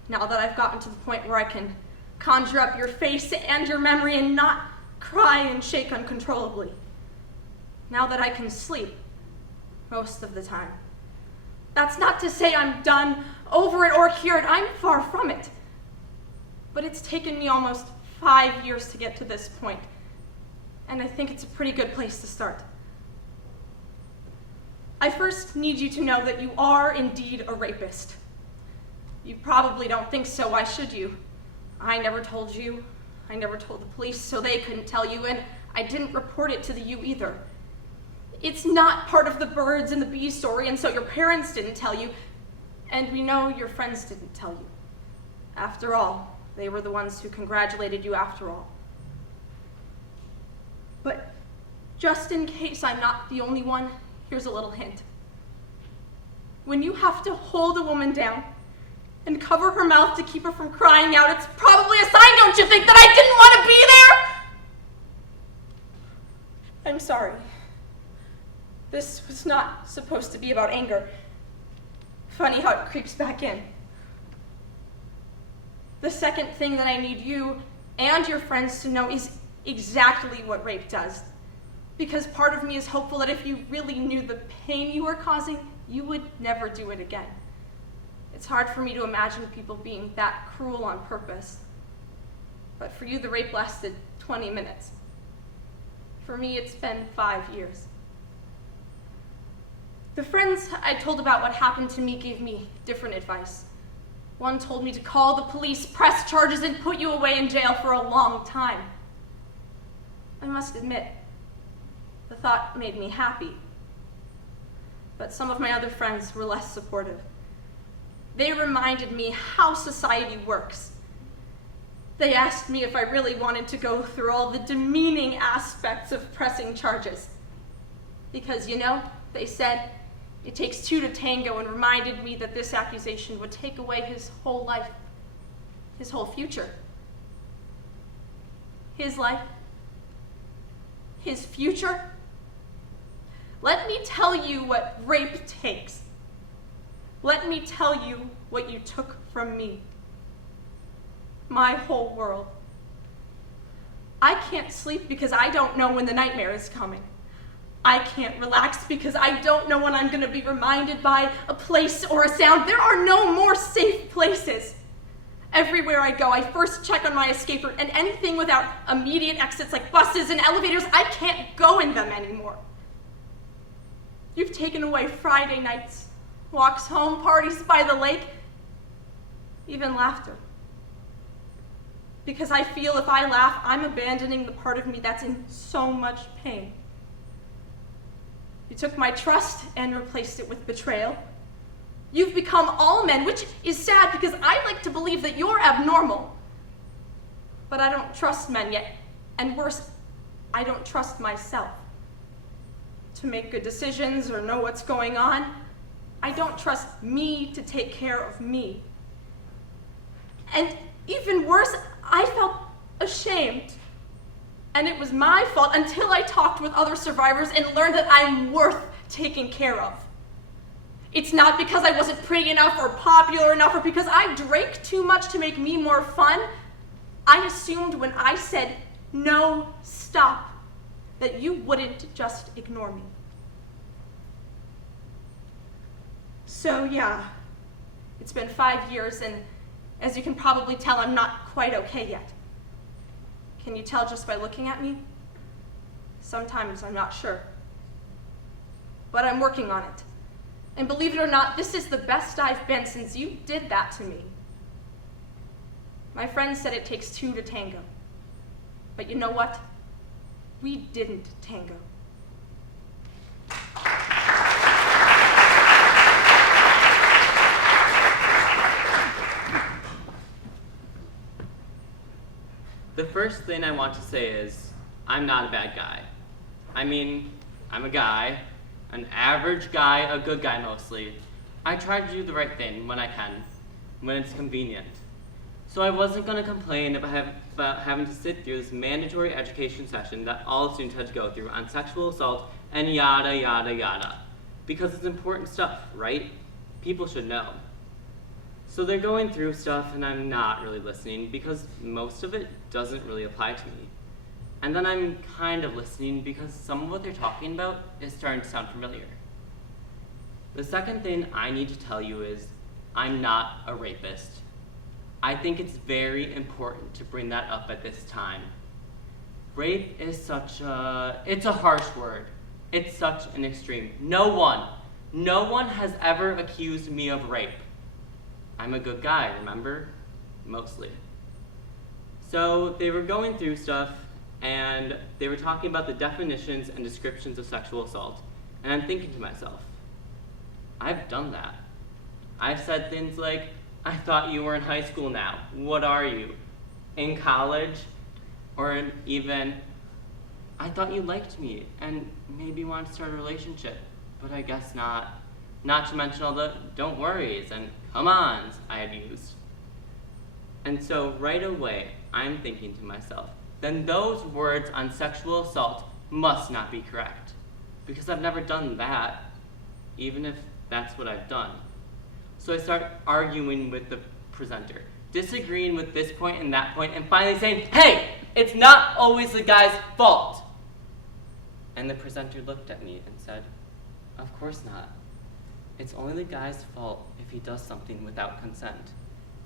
Now that I've gotten to the point where I can conjure up your face and your memory and not cry and shake uncontrollably. Now that I can sleep most of the time. That's not to say I'm done, over it, or cured. I'm far from it. But it's taken me almost 5 years to get to this point, and I think it's a pretty good place to start. I first need you to know that you are indeed a rapist. You probably don't think so, why should you? I never told you, I never told the police, so they couldn't tell you, and I didn't report it to the U either. It's not part of the birds and the bees story, and so your parents didn't tell you, and we know your friends didn't tell you. After all, they were the ones who congratulated you after all. But just in case I'm not the only one, here's a little hint. When you have to hold a woman down and cover her mouth to keep her from crying out, it's probably a sign, don't you think, that I didn't want to be there? I'm sorry. This was not supposed to be about anger. Funny how it creeps back in. The second thing that I need you and your friends to know is exactly what rape does. Because part of me is hopeful that if you really knew the pain you are causing, you would never do it again. It's hard for me to imagine people being that cruel on purpose. But for you, the rape lasted 20 minutes. For me, it's been 5 years. The friends I told about what happened to me gave me different advice. One told me to call the police, press charges, and put you away in jail for a long time. I must admit, the thought made me happy. But some of my other friends were less supportive. They reminded me how society works. They asked me if I really wanted to go through all the demeaning aspects of pressing charges. Because, you know, they said, it takes two to tango, and reminded me that this accusation would take away his whole life, his whole future. His life, his future. Let me tell you what rape takes. Let me tell you what you took from me. My whole world. I can't sleep because I don't know when the nightmare is coming. I can't relax because I don't know when I'm going to be reminded by a place or a sound. There are no more safe places. Everywhere I go, I first check on my escape route, and anything without immediate exits like buses and elevators, I can't go in them anymore. You've taken away Friday nights, walks home, parties by the lake, even laughter. Because I feel if I laugh, I'm abandoning the part of me that's in so much pain. You took my trust and replaced it with betrayal. You've become all men, which is sad because I like to believe that you're abnormal. But I don't trust men yet. And worse, I don't trust myself. To make good decisions or know what's going on. I don't trust me to take care of me. And even worse, I felt ashamed. And it was my fault until I talked with other survivors and learned that I'm worth taking care of. It's not because I wasn't pretty enough or popular enough or because I drank too much to make me more fun. I assumed when I said, no, stop, that you wouldn't just ignore me. So yeah, it's been 5 years, and as you can probably tell, I'm not quite okay yet. Can you tell just by looking at me? Sometimes I'm not sure. But I'm working on it. And believe it or not, this is the best I've been since you did that to me. My friend said it takes two to tango. But you know what? We didn't tango. The first thing I want to say is, I'm not a bad guy. I mean, I'm a guy, an average guy, a good guy mostly. I try to do the right thing when I can, when it's convenient. So I wasn't going to complain about having to sit through this mandatory education session that all students had to go through on sexual assault and yada yada yada. Because it's important stuff, right? People should know. So they're going through stuff and I'm not really listening because most of it doesn't really apply to me. And then I'm kind of listening because some of what they're talking about is starting to sound familiar. The second thing I need to tell you is I'm not a rapist. I think it's very important to bring that up at this time. Rape is it's a harsh word. It's such an extreme. No one has ever accused me of rape. I'm a good guy, remember? Mostly. So they were going through stuff, and they were talking about the definitions and descriptions of sexual assault. And I'm thinking to myself, I've done that. I've said things like, I thought you were in high school now. What are you? In college? Or even, I thought you liked me and maybe wanted to start a relationship, but I guess not. Not to mention all the don't worries and come ons I had used. And so right away, I'm thinking to myself, then those words on sexual assault must not be correct. Because I've never done that, even if that's what I've done. So I start arguing with the presenter, disagreeing with this point and that point, and finally saying, hey, it's not always the guy's fault. And the presenter looked at me and said, of course not. it's only the guy's fault if he does something without consent.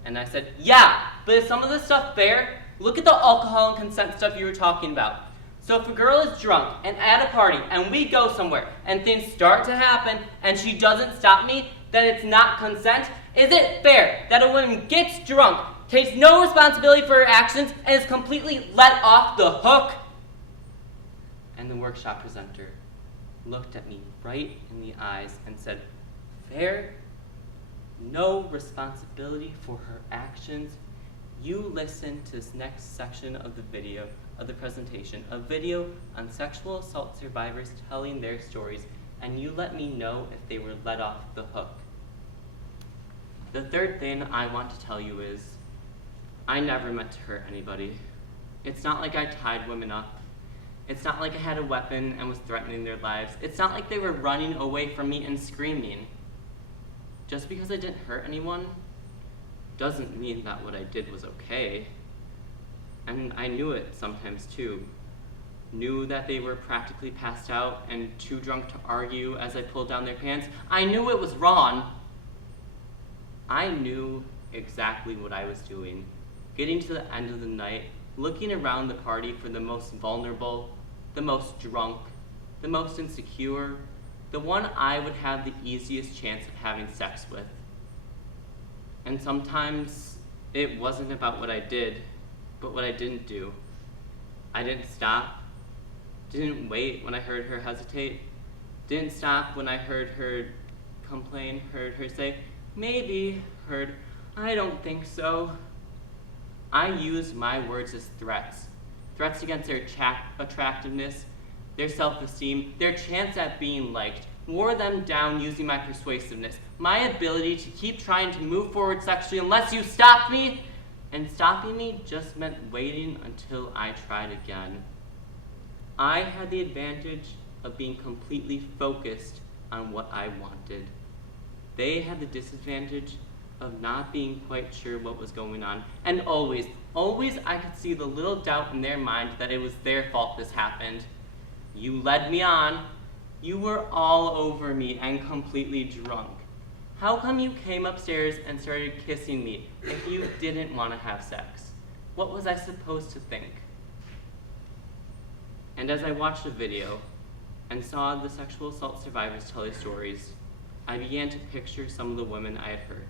And I said, yeah, but is some of this stuff fair? Look at the alcohol and consent stuff you were talking about. So if a girl is drunk and at a party and we go somewhere and things start to happen and she doesn't stop me, then it's not consent? Is it fair that a woman gets drunk, takes no responsibility for her actions, and is completely let off the hook? And the workshop presenter looked at me right in the eyes and said, fair? No responsibility for her actions? You listen to this next section of the video, of the presentation, a video on sexual assault survivors telling their stories, and you let me know if they were let off the hook. The third thing I want to tell you is, I never meant to hurt anybody. It's not like I tied women up. It's not like I had a weapon and was threatening their lives. It's not like they were running away from me and screaming. Just because I didn't hurt anyone doesn't mean that what I did was okay. And I knew it sometimes too. Knew that they were practically passed out and too drunk to argue as I pulled down their pants. I knew it was wrong. I knew exactly what I was doing. Getting to the end of the night, looking around the party for the most vulnerable, the most drunk, the most insecure, the one I would have the easiest chance of having sex with. And sometimes it wasn't about what I did, but what I didn't do. I didn't stop, didn't wait when I heard her hesitate, didn't stop when I heard her complain, heard her say, maybe, heard, I don't think so. I used my words as threats. Threats against their attractiveness, their self-esteem, their chance at being liked, wore them down using my persuasiveness, my ability to keep trying to move forward sexually unless you stopped me, and stopping me just meant waiting until I tried again. I had the advantage of being completely focused on what I wanted. They had the disadvantage of not being quite sure what was going on, and always I could see the little doubt in their mind that it was their fault this happened. You led me on. You were all over me and completely drunk. How come you came upstairs and started kissing me if you didn't want to have sex? What was I supposed to think? And as I watched the video and saw the sexual assault survivors tell their stories, I began to picture some of the women I had hurt.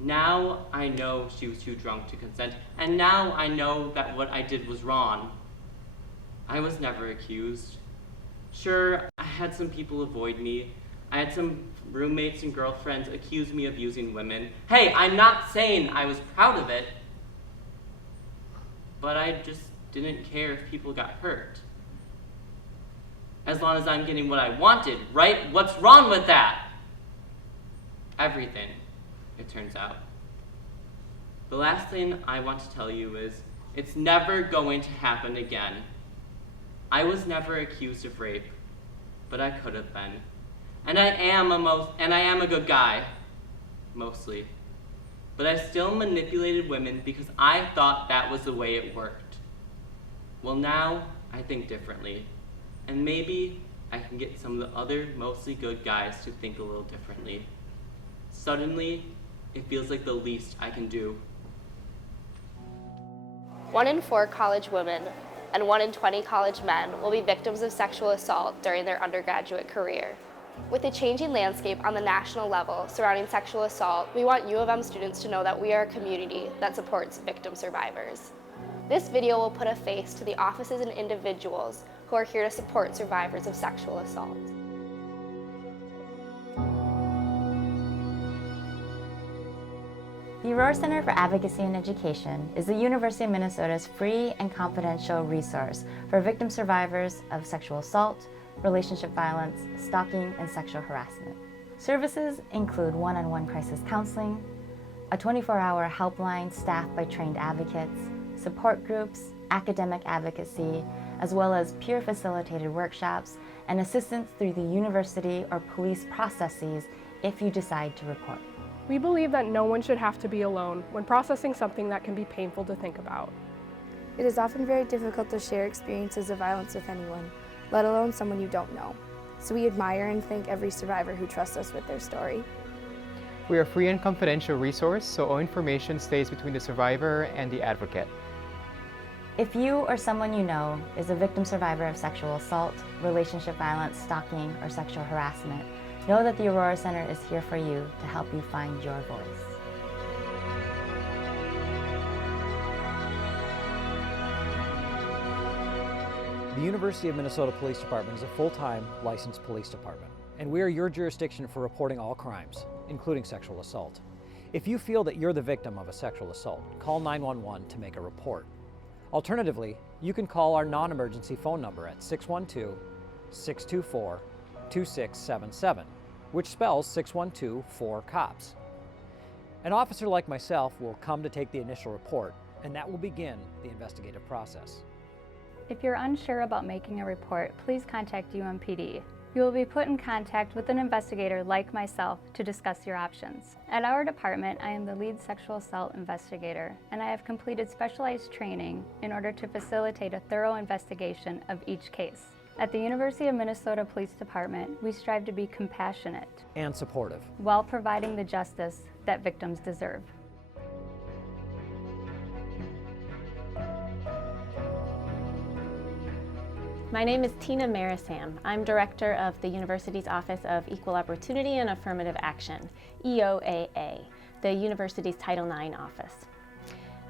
Now I know she was too drunk to consent, and now I know that what I did was wrong. I was never accused. Sure, I had some people avoid me. I had some roommates and girlfriends accuse me of using women. Hey, I'm not saying I was proud of it, but I just didn't care if people got hurt. As long as I'm getting what I wanted, right? What's wrong with that? Everything, it turns out. The last thing I want to tell you is, it's never going to happen again. I was never accused of rape, but I could have been. And I am a good guy, mostly. But I still manipulated women because I thought that was the way it worked. Well, now I think differently. And maybe I can get some of the other mostly good guys to think a little differently. Suddenly, it feels like the least I can do. 1 in 4 college women and 1 in 20 college men will be victims of sexual assault during their undergraduate career. With the changing landscape on the national level surrounding sexual assault, we want U of M students to know that we are a community that supports victim survivors. This video will put a face to the offices and individuals who are here to support survivors of sexual assault. The Aurora Center for Advocacy and Education is the University of Minnesota's free and confidential resource for victim survivors of sexual assault, relationship violence, stalking, and sexual harassment. Services include one-on-one crisis counseling, a 24-hour helpline staffed by trained advocates, support groups, academic advocacy, as well as peer facilitated workshops and assistance through the university or police processes if you decide to report. We believe that no one should have to be alone when processing something that can be painful to think about. It is often very difficult to share experiences of violence with anyone, let alone someone you don't know. so we admire and thank every survivor who trusts us with their story. We are a free and confidential resource, so all information stays between the survivor and the advocate. If you or someone you know is a victim survivor of sexual assault, relationship violence, stalking, or sexual harassment, know that the Aurora Center is here for you to help you find your voice. The University of Minnesota Police Department is a full-time licensed police department, and we are your jurisdiction for reporting all crimes, including sexual assault. If you feel that you're the victim of a sexual assault, call 911 to make a report. Alternatively, you can call our non-emergency phone number at 612-624-2677, which spells 612-4-COPS. An officer like myself will come to take the initial report, and that will begin the investigative process. If you're unsure about making a report, please contact UMPD. You will be put in contact with an investigator like myself to discuss your options. At our department, I am the lead sexual assault investigator, and I have completed specialized training in order to facilitate a thorough investigation of each case. At the University of Minnesota Police Department, we strive to be compassionate And supportive. while providing the justice that victims deserve. My name is Tina Marisham. I'm director of the university's Office of Equal Opportunity and Affirmative Action, EOAA, the university's Title IX office.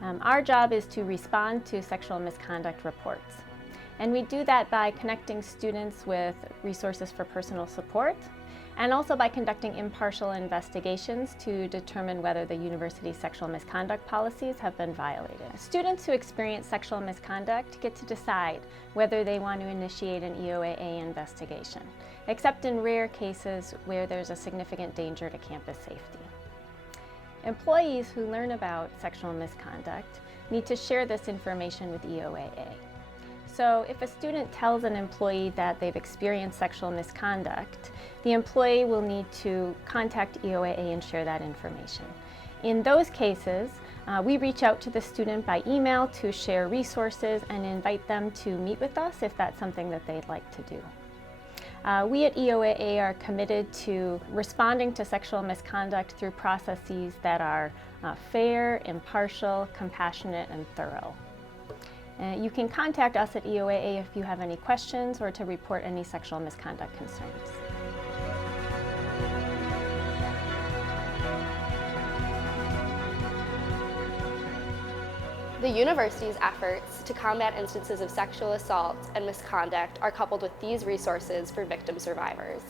Our job is to respond to sexual misconduct reports. And we do that by connecting students with resources for personal support, and also by conducting impartial investigations to determine whether the university's sexual misconduct policies have been violated. Students who experience sexual misconduct get to decide whether they want to initiate an EOAA investigation, except in rare cases where there's a significant danger to campus safety. Employees who learn about sexual misconduct need to share this information with EOAA. So if a student tells an employee that they've experienced sexual misconduct, the employee will need to contact EOAA and share that information. In those cases, we reach out to the student by email to share resources and invite them to meet with us if that's something that they'd like to do. We at EOAA are committed to responding to sexual misconduct through processes that are fair, impartial, compassionate, and thorough. You can contact us at EOAA if you have any questions or to report any sexual misconduct concerns. The university's efforts to combat instances of sexual assault and misconduct are coupled with these resources for victim survivors.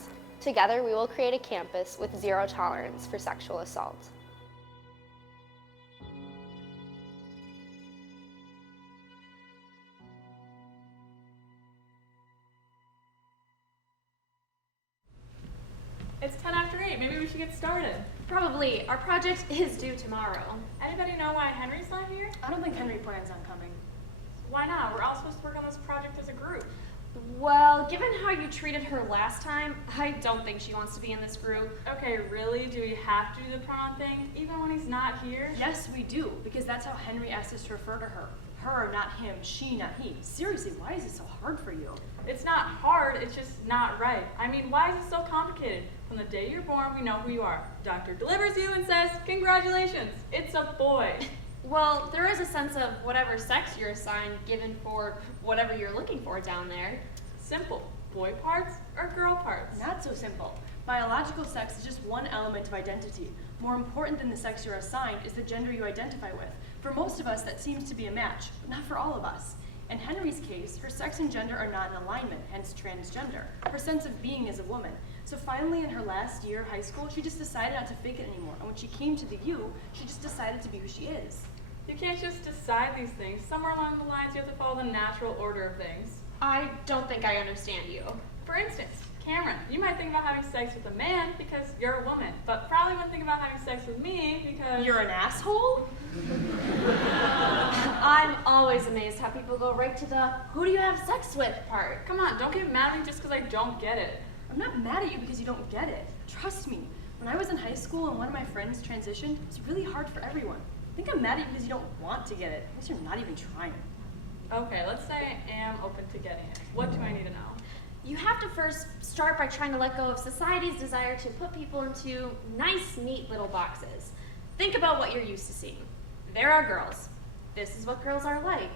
Together, we will create a campus with zero tolerance for sexual assault. It's 10 after 8. Maybe we should get started. Probably. Our project is due tomorrow. Anybody know why Henry's not here? I don't think Henry plans on coming. Why not? We're all supposed to work on this project as a group. Well, given how you treated her last time, I don't think she wants to be in this group. Okay, really? Do we have to do the prom thing, even when he's not here? Yes, we do, because that's how Henry asked us to refer to her. Her, not him. She, not he. Seriously, why is it so hard for you? It's not hard, it's just not right. I mean, why is it so complicated? From the day you're born, we know who you are. Doctor delivers you and says, congratulations, it's a boy. Well, there is a sense of whatever sex you're assigned given for whatever you're looking for down there. Simple. Boy parts or girl parts? Not so simple. Biological sex is just one element of identity. More important than the sex you're assigned is the gender you identify with. For most of us, that seems to be a match, but not for all of us. In Henry's case, her sex and gender are not in alignment, hence transgender. Her sense of being is a woman. So finally, in her last year of high school, she just decided not to fake it anymore. And when she came to the U, she just decided to be who she is. You can't just decide these things. Somewhere along the lines, you have to follow the natural order of things. I don't think I understand you. For instance, Cameron, you might think about having sex with a man because you're a woman, but probably wouldn't think about having sex with me because... You're an asshole? I'm always amazed how people go right to the who do you have sex with part. Come on, don't get mad at me just because I don't get it. I'm not mad at you because you don't get it. Trust me. When I was in high school and one of my friends transitioned, it was really hard for everyone. I think I'm mad at you because you don't want to get it. At least you're not even trying. Okay, let's say I am open to getting it. What do I need to know? You have to first start by trying to let go of society's desire to put people into nice, neat little boxes. Think about what you're used to seeing. There are girls. This is what girls are like.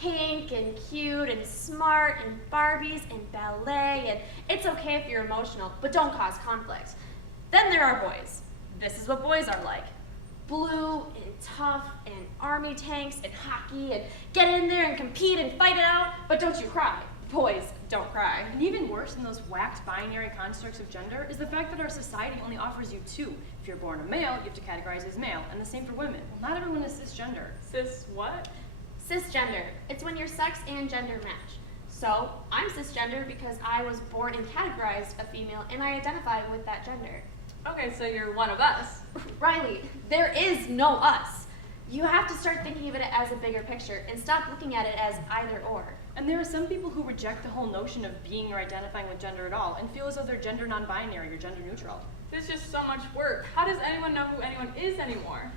Pink and cute and smart and Barbies and ballet, and it's okay if you're emotional, but don't cause conflict. Then there are boys. This is what boys are like. Blue and tough and army tanks and hockey and get in there and compete and fight it out, but don't you cry. Boys don't cry. And even worse than those whacked binary constructs of gender is the fact that our society only offers you two. If you're born a male, you have to categorize as male, and the same for women. Well, not everyone is cisgender. Cis what? Cisgender. It's when your sex and gender match. So, I'm cisgender because I was born and categorized a female and I identify with that gender. Okay, so you're one of us. Riley, there is no us. You have to start thinking of it as a bigger picture and stop looking at it as either or. And there are some people who reject the whole notion of being or identifying with gender at all and feel as though they're gender non-binary or gender neutral. There's just so much work. How does anyone know who anyone is anymore?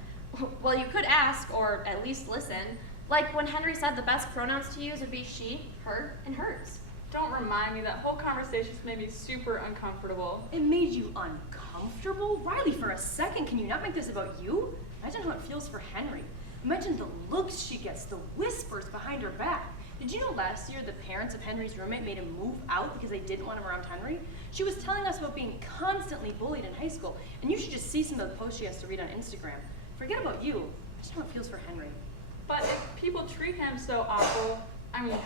Well, you could ask, or at least listen. Like when Henry said the best pronouns to use would be she, her, and hers. Don't remind me, that whole conversation made me super uncomfortable. It made you uncomfortable? Riley, for a second, can you not make this about you? Imagine how it feels for Henry. Imagine the looks she gets, the whispers behind her back. Did you know last year the parents of Henry's roommate made him move out because they didn't want him around Henry? She was telling us about being constantly bullied in high school, and you should just see some of the posts she has to read on Instagram. Forget about you. Imagine how it feels for Henry. But if people treat him so awful,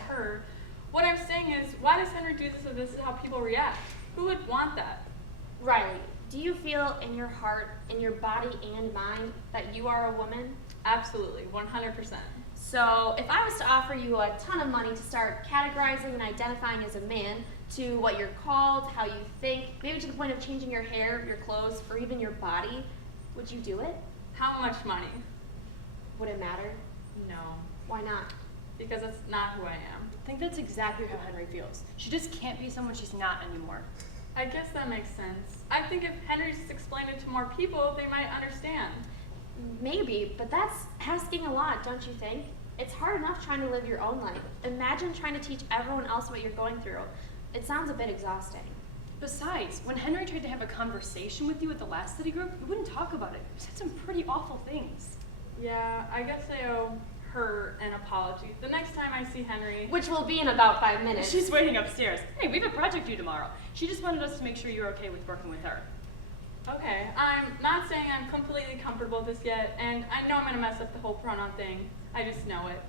her, what I'm saying is, why does Henry do this if this is how people react? Who would want that? Riley, do you feel in your heart, in your body and mind, that you are a woman? Absolutely, 100%. So if I was to offer you a ton of money to start categorizing and identifying as a man, to what you're called, how you think, maybe to the point of changing your hair, your clothes, or even your body, would you do it? How much money? Would it matter? No. Why not? Because that's not who I am. I think that's exactly how Henry feels. She just can't be someone she's not anymore. I guess that makes sense. I think if Henry just explained it to more people, they might understand. Maybe, but that's asking a lot, don't you think? It's hard enough trying to live your own life. Imagine trying to teach everyone else what you're going through. It sounds a bit exhausting. Besides, when Henry tried to have a conversation with you at the last study group, you wouldn't talk about it. You said some pretty awful things. Yeah, I guess I owe her an apology the next time I see Henry. Which will be in about 5 minutes. She's waiting upstairs. Hey, we have a project due tomorrow. She just wanted us to make sure you're okay with working with her. Okay, I'm not saying I'm completely comfortable with this yet, and I know I'm gonna mess up the whole pronoun thing. I just know it.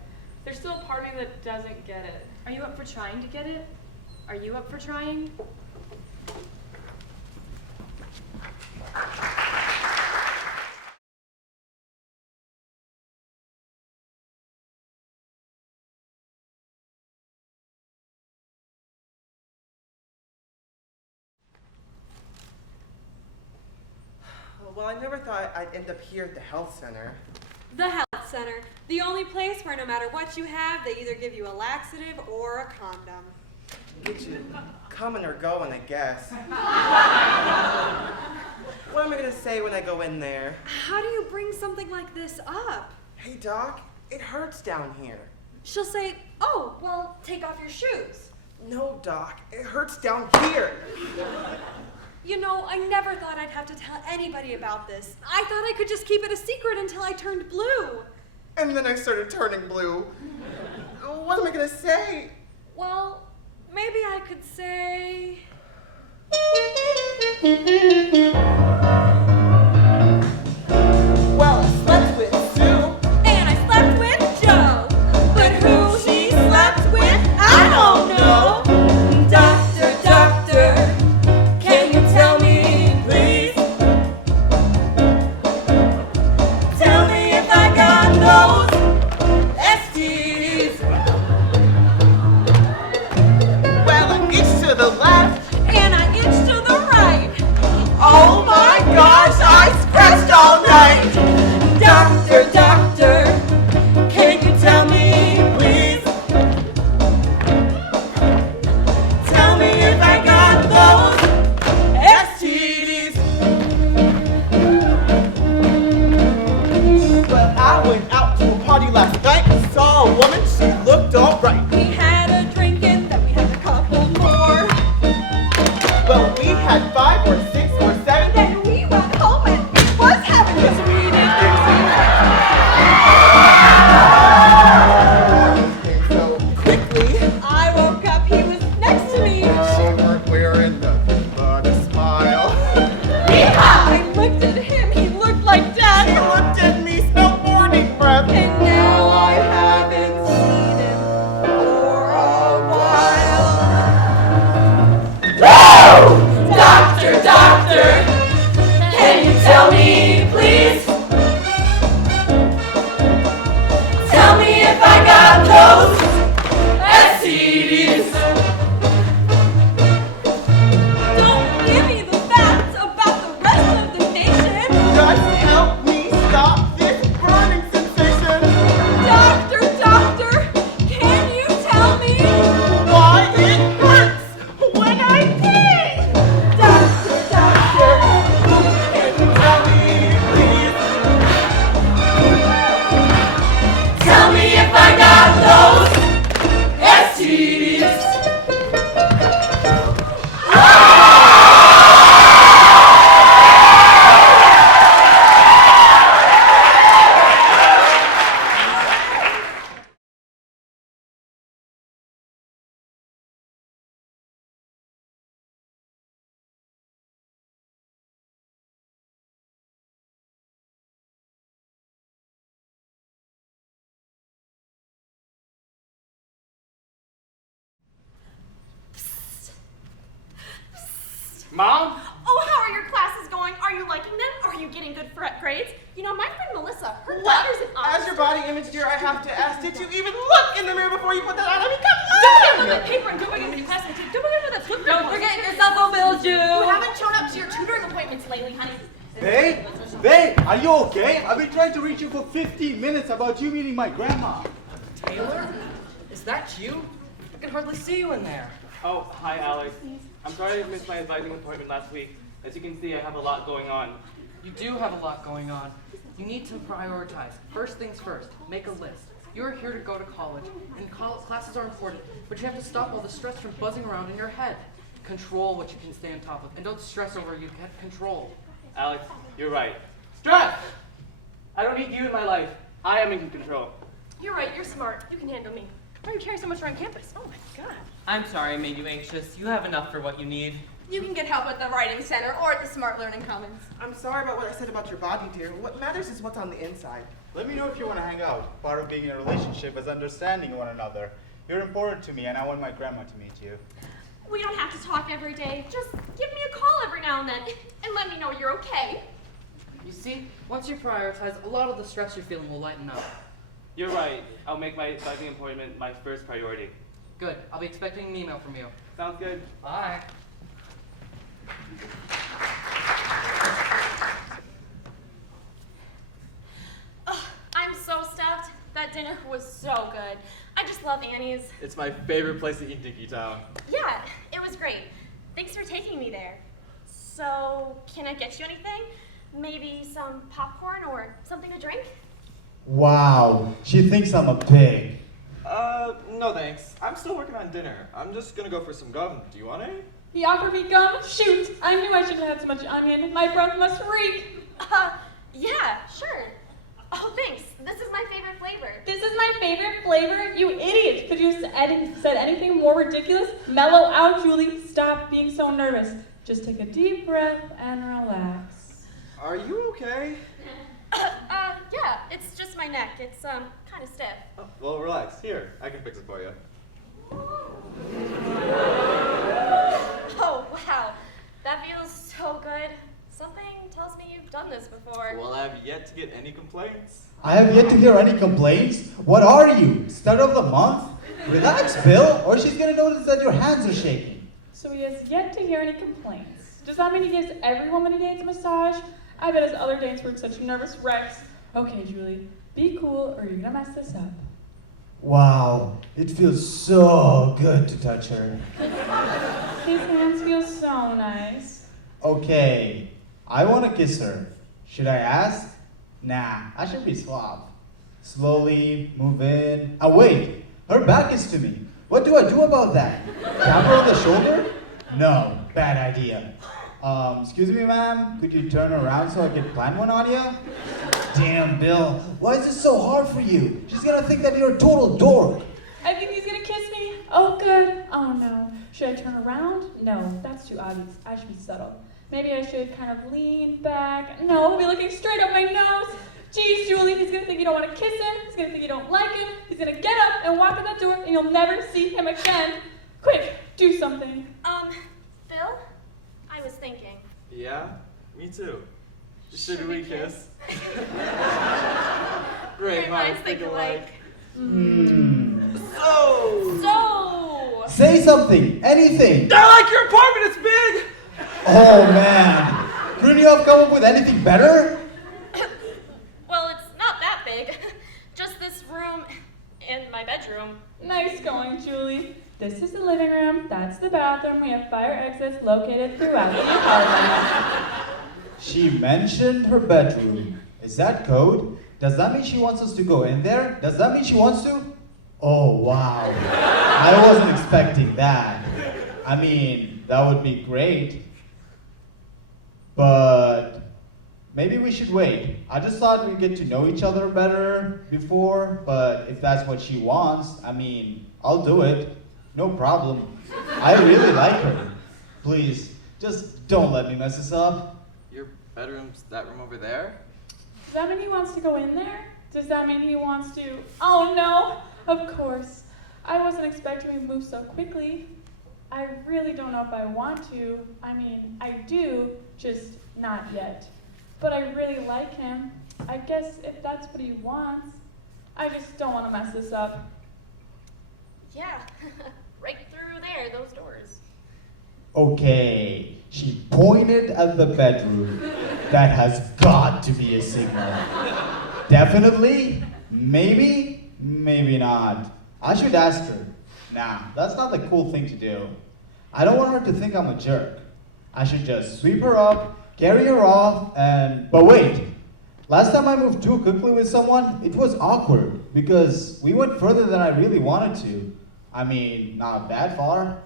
There's still a part of me that doesn't get it. Are you up for trying to get it? Are you up for trying? Well, I never thought I'd end up here at the health center. The health center. The only place where no matter what you have, they either give you a laxative or a condom. Get you coming or going, I guess. What am I going to say when I go in there? How do you bring something like this up? Hey, Doc, it hurts down here. She'll say, oh, well, take off your shoes. No, Doc, it hurts down here. You know, I never thought I'd have to tell anybody about this. I thought I could just keep it a secret until I turned blue. And then I started turning blue. What am I going to say? Well, maybe I could say... Well, I slept with Sue. And I slept with Joe. But who she slept with, I don't know. Doctor, doctor, can you tell me, please? Tell me if I got those STDs. Well, I itched to the left. And I itched to the right. Oh my gosh, I scratched all night. Doctor, doctor, can you tell me, please? Tell me if I got those STDs. Well, I went out to a party last night and saw a woman, she looked alright. We had a drink and then we had a couple more. Mom? Oh, how are your classes going? Are you liking them? Are you getting good grades? You know, my friend Melissa, her daughter's an honor As your body image dear, I have to ask, did you even look in the mirror before you put that on? I mean, come Don't on! forget paper and don't forget the class and don't forget the flip. Don't forget your cell phone bills, Jew. You haven't shown up to your tutoring appointments lately, honey. Babe, are you okay? I've been trying to reach you for 15 minutes about you meeting my grandma. Taylor? Is that you? I can hardly see you in there. Oh, hi, Alex. I'm sorry I missed my advising appointment last week. As you can see, I have a lot going on. You do have a lot going on. You need to prioritize. First things first, make a list. You're here to go to college, and classes are important, but you have to stop all the stress from buzzing around in your head. Control what you can stay on top of, and don't stress over you get control. Alex, you're right. Stress! I don't need you in my life. I am in control. You're right, you're smart. You can handle me. Why are you carrying so much around campus? Oh my god. I'm sorry I made you anxious. You have enough for what you need. You can get help at the Writing Center or at the Smart Learning Commons. I'm sorry about what I said about your body, dear. What matters is what's on the inside. Let me know if you want to hang out. Part of being in a relationship is understanding one another. You're important to me, and I want my grandma to meet you. We don't have to talk every day. Just give me a call every now and then and let me know you're okay. You see, once you prioritize, a lot of the stress you're feeling will lighten up. You're right. I'll make my advising appointment my first priority. Good. I'll be expecting an email from you. Sounds good. Bye. I'm so stuffed. That dinner was so good. I just love Annie's. It's my favorite place to eat Dinky Town. Yeah, it was great. Thanks for taking me there. So, can I get you anything? Maybe some popcorn or something to drink? Wow, she thinks I'm a pig. No thanks. I'm still working on dinner. I'm just gonna go for some gum. Do you want any? He offered me gum? Shoot! I knew I shouldn't have had so much onion. My breath must reek. Yeah, sure. Oh, thanks. This is my favorite flavor. This is my favorite flavor? You idiot! Could you have said anything more ridiculous? Mellow out, Julie. Stop being so nervous. Just take a deep breath and relax. Are you okay? Yeah, it's just my neck. It's, kind of stiff. Oh, well, relax. Here, I can fix it for you. Oh, wow. That feels so good. Something tells me you've done this before. Well, I have yet to get any complaints. I have yet to hear any complaints. What are you? Start of the month? Relax, Bill, or she's gonna notice that your hands are shaking. So he has yet to hear any complaints. Does that mean he gives every woman he dates a massage? I bet his other dates were such nervous wrecks. Okay, Julie, be cool or you're gonna mess this up. Wow, it feels so good to touch her. His hands feel so nice. Okay, I want to kiss her. Should I ask? Nah, I should be suave. Slowly move in. Oh wait, her back is to me. What do I do about that? Tap her on the shoulder? No, bad idea. Excuse me, ma'am, could you turn around so I can plant one on you? Damn, Bill, why is this so hard for you? She's gonna think that you're a total dork. I think he's gonna kiss me. Oh, good. Oh, no. Should I turn around? No, that's too obvious. I should be subtle. Maybe I should kind of lean back. No, he'll be looking straight up my nose. Geez, Julie, he's gonna think you don't want to kiss him. He's gonna think you don't like him. He's gonna get up and walk out that door, and you'll never see him again. Quick, do something. Bill? I was thinking. Yeah, me too. Should we kiss? Great minds think alike. So, say something, anything. I like your apartment, it's big! Oh man, couldn't you have come up with anything better? Well, it's not that big. Just this room and my bedroom. Nice going, Julie. This is the living room. That's the bathroom. We have fire exits located throughout the apartment. She mentioned her bedroom. Is that code? Does that mean she wants us to go in there? Does that mean she wants to? Oh, wow. I wasn't expecting that. I mean, that would be great. But maybe we should wait. I just thought we'd get to know each other better before, but if that's what she wants, I mean, I'll do it. No problem. I really like her. Please, just don't let me mess this up. Your bedroom's that room over there? Does that mean he wants to go in there? Does that mean he wants to... Oh no! Of course. I wasn't expecting him to move so quickly. I really don't know if I want to. I mean, I do, just not yet. But I really like him. I guess if that's what he wants. I just don't want to mess this up. Yeah, right through there, those doors. Okay, she pointed at the bedroom. That has got to be a signal. Definitely? Maybe? Maybe not. I should ask her. Nah, that's not the cool thing to do. I don't want her to think I'm a jerk. I should just sweep her up, carry her off, and... But wait! Last time I moved too quickly with someone, it was awkward because we went further than I really wanted to. I mean, not that far,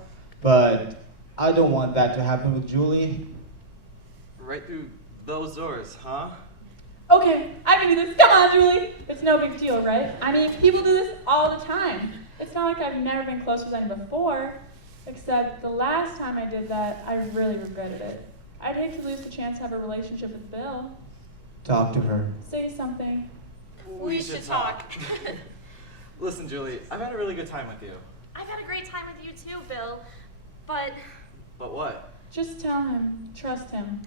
but I don't want that to happen with Julie. Right through those doors, huh? Okay, I can do this. Come on, Julie. It's no big deal, right? I mean, people do this all the time. It's not like I've never been close with anyone before, except the last time I did that, I really regretted it. I'd hate to lose the chance to have a relationship with Bill. Talk to her. Say something. We should talk. Listen, Julie, I've had a really good time with you. I've had a great time with you too, Bill. But But what? Just tell him. Trust him.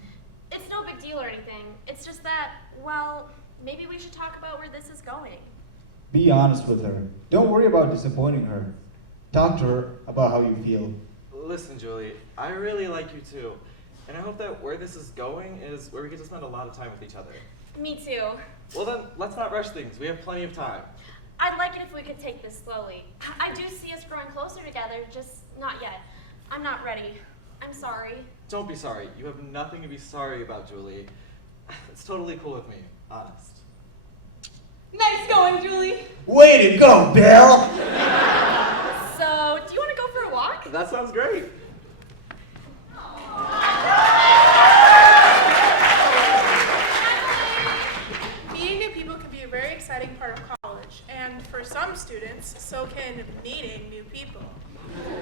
it's no big deal or anything. It's just that, well, maybe we should talk about where this is going. Be honest with her. Don't worry about disappointing her. Talk to her about how you feel. Listen, Julie, I really like you too. And I hope that where this is going is where we get to spend a lot of time with each other. Me too. Well then, let's not rush things. We have plenty of time. I'd like it if we could take this slowly. I do see us growing closer together, just not yet. I'm not ready. I'm sorry. Don't be sorry. You have nothing to be sorry about, Julie. It's totally cool with me, honest. Nice going, Julie. Way to go, Bill! So, do you want to go for a walk? That sounds great. Meeting new people can be a very exciting part of college, and for some students, so can meeting new people.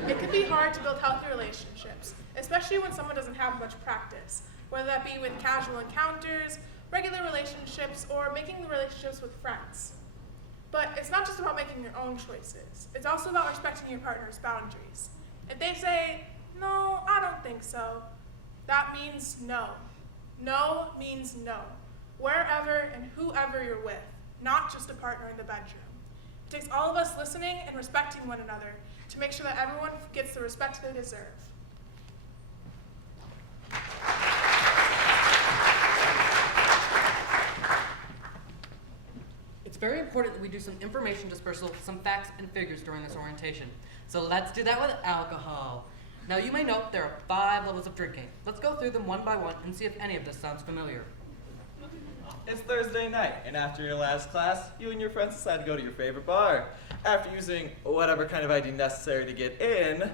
It can be hard to build healthy relationships, especially when someone doesn't have much practice, whether that be with casual encounters, regular relationships, or making relationships with friends. But it's not just about making your own choices. It's also about respecting your partner's boundaries. If they say, "No, I don't think so," that means no. No means no. Wherever and whoever you're with, not just a partner in the bedroom. It takes all of us listening and respecting one another to make sure that everyone gets the respect they deserve. It's very important that we do some information dispersal, some facts and figures during this orientation. So let's do that with alcohol. Now you may note there are 5 levels of drinking. Let's go through them one by one and see if any of this sounds familiar. It's Thursday night, and after your last class, you and your friends decide to go to your favorite bar. After using whatever kind of ID necessary to get in,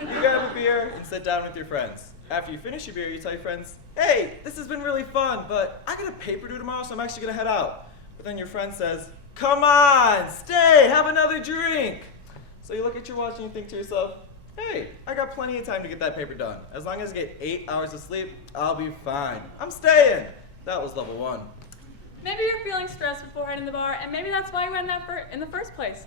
you grab a beer and sit down with your friends. After you finish your beer, you tell your friends, "Hey, this has been really fun, but I got a paper due tomorrow, so I'm actually gonna head out." But then your friend says, "Come on, stay, have another drink." So you look at your watch and you think to yourself, "Hey, I got plenty of time to get that paper done. As long as I get 8 hours of sleep, I'll be fine. I'm staying." That was level 1. Maybe you're feeling stressed before heading to the bar, and maybe that's why you went in the first place.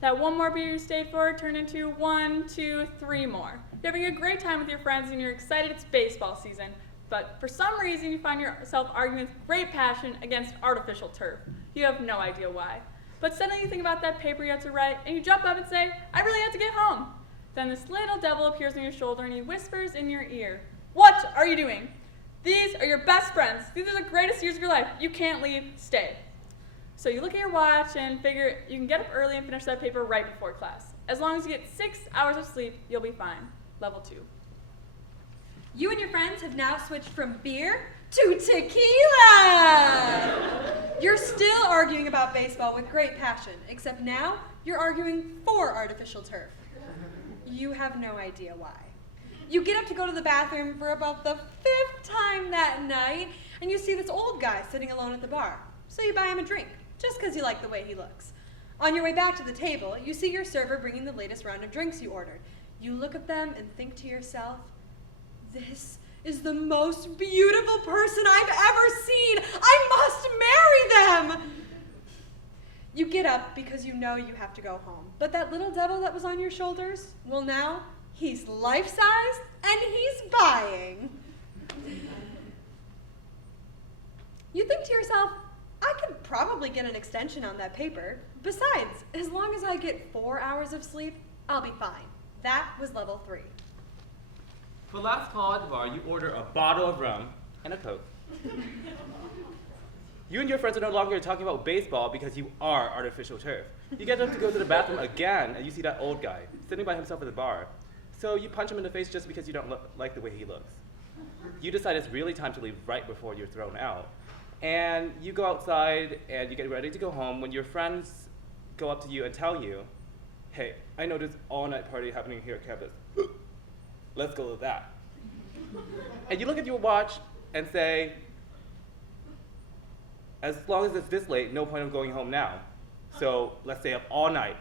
That one more beer you stayed for turned into 1, 2, 3 more. You're having a great time with your friends and you're excited it's baseball season, but for some reason you find yourself arguing with great passion against artificial turf. You have no idea why. But suddenly you think about that paper you have to write and you jump up and say, "I really have to get home." Then this little devil appears on your shoulder and he whispers in your ear, "What are you doing? These are your best friends. These are the greatest years of your life. You can't leave. Stay." So you look at your watch and figure you can get up early and finish that paper right before class. As long as you get 6 hours of sleep, you'll be fine. Level 2. You and your friends have now switched from beer to tequila! You're still arguing about baseball with great passion, except now you're arguing for artificial turf. You have no idea why. You get up to go to the bathroom for about the 5th time that night, and you see this old guy sitting alone at the bar. So you buy him a drink, just because you like the way he looks. On your way back to the table, you see your server bringing the latest round of drinks you ordered. You look at them and think to yourself, "This is the most beautiful person I've ever seen. I must marry them!" You get up because you know you have to go home. But that little devil that was on your shoulders, well now, He's life-size and he's buying. You think to yourself, I could probably get an extension on that paper. Besides, as long as I get 4 hours of sleep, I'll be fine. That was level 3. For last call at the bar, you order a bottle of rum and a Coke. You and your friends are no longer talking about baseball because you are artificial turf. You get up to go to the bathroom again, and you see that old guy sitting by himself at the bar. So you punch him in the face just because you don't like the way he looks. You decide it's really time to leave right before you're thrown out. And you go outside and you get ready to go home when your friends go up to you and tell you, hey, I know there's all-night party happening here at campus. Let's go to that. And you look at your watch and say, as long as it's this late, no point of going home now. So let's stay up all night.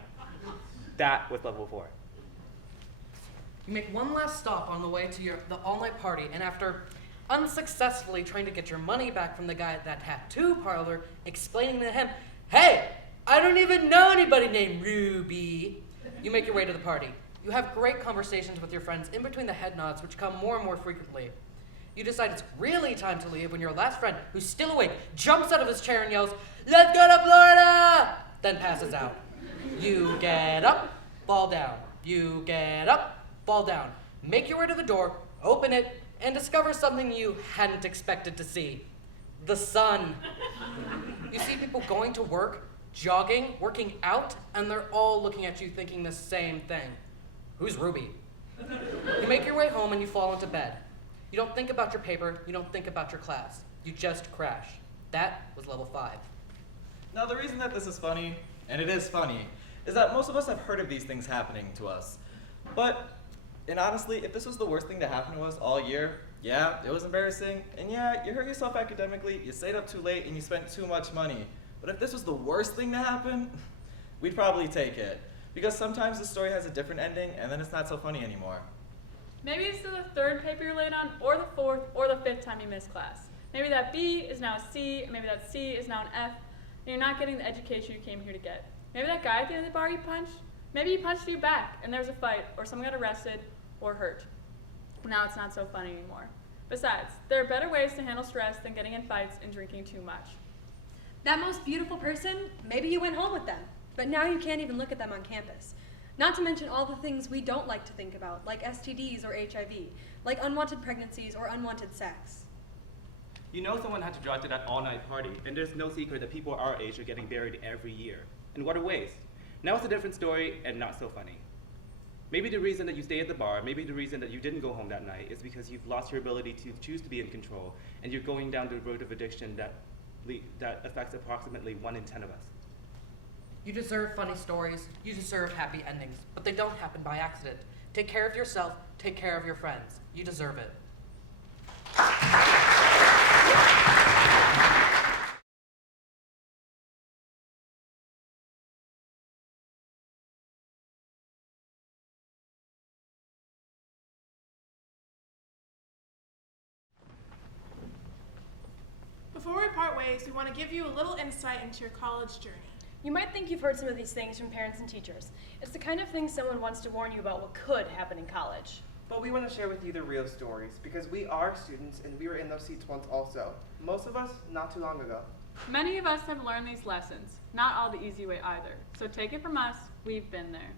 That was level 4. You make one last stop on the way to the all-night party, and after unsuccessfully trying to get your money back from the guy at that tattoo parlor, explaining to him, hey, I don't even know anybody named Ruby, you make your way to the party. You have great conversations with your friends in between the head nods, which come more and more frequently. You decide it's really time to leave when your last friend, who's still awake, jumps out of his chair and yells, let's go to Florida! Then passes out. You get up, fall down. You get up, fall down. Make your way to the door, open it, and discover something you hadn't expected to see. The sun. You see people going to work, jogging, working out, and they're all looking at you thinking the same thing. Who's Ruby? You make your way home and you fall into bed. You don't think about your paper, you don't think about your class. You just crash. That was level 5. Now the reason that this is funny, and it is funny, is that most of us have heard of these things happening to us. And honestly, if this was the worst thing to happen to us all year, yeah, it was embarrassing, and yeah, you hurt yourself academically, you stayed up too late, and you spent too much money. But if this was the worst thing to happen, we'd probably take it. Because sometimes the story has a different ending, and then it's not so funny anymore. Maybe it's the 3rd paper you're late on, or the 4th, or the 5th time you missed class. Maybe that B is now a C, and maybe that C is now an F, and you're not getting the education you came here to get. Maybe that guy at the end of the bar you punched, maybe he punched you back, and there was a fight, or someone got arrested, or hurt. Now it's not so funny anymore. Besides, there are better ways to handle stress than getting in fights and drinking too much. That most beautiful person, maybe you went home with them, but now you can't even look at them on campus. Not to mention all the things we don't like to think about, like STDs or HIV, like unwanted pregnancies or unwanted sex. You know someone had to drive to that all-night party, and there's no secret that people our age are getting buried every year. And what a waste. Now it's a different story and not so funny. Maybe the reason that you stay at the bar, maybe the reason that you didn't go home that night is because you've lost your ability to choose to be in control, and you're going down the road of addiction that affects approximately 1 in 10 of us. You deserve funny stories, you deserve happy endings, but they don't happen by accident. Take care of yourself, take care of your friends. You deserve it. Before we part ways, we want to give you a little insight into your college journey. You might think you've heard some of these things from parents and teachers. It's the kind of thing someone wants to warn you about what could happen in college. But we want to share with you the real stories, because we are students and we were in those seats once also. Most of us, not too long ago. Many of us have learned these lessons, not all the easy way either. So take it from us, we've been there.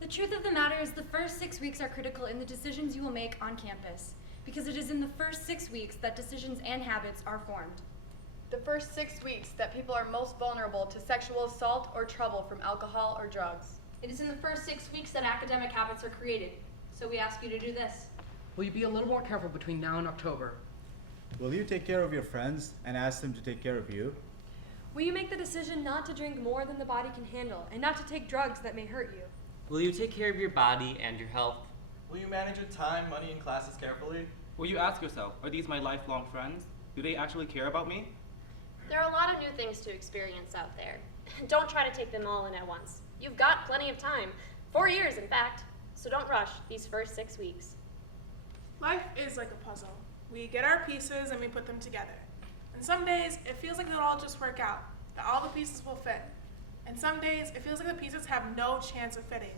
The truth of the matter is the first 6 weeks are critical in the decisions you will make on campus, because it is in the first 6 weeks that decisions and habits are formed. The first 6 weeks that people are most vulnerable to sexual assault or trouble from alcohol or drugs. It is in the first 6 weeks that academic habits are created, so we ask you to do this. Will you be a little more careful between now and October? Will you take care of your friends and ask them to take care of you? Will you make the decision not to drink more than the body can handle and not to take drugs that may hurt you? Will you take care of your body and your health? Will you manage your time, money, and classes carefully? Will you ask yourself, are these my lifelong friends? Do they actually care about me? There are a lot of new things to experience out there. Don't try to take them all in at once. You've got plenty of time. 4 years, in fact. So don't rush these first 6 weeks. Life is like a puzzle. We get our pieces and we put them together. And some days it feels like it'll all just work out, that all the pieces will fit. And some days it feels like the pieces have no chance of fitting,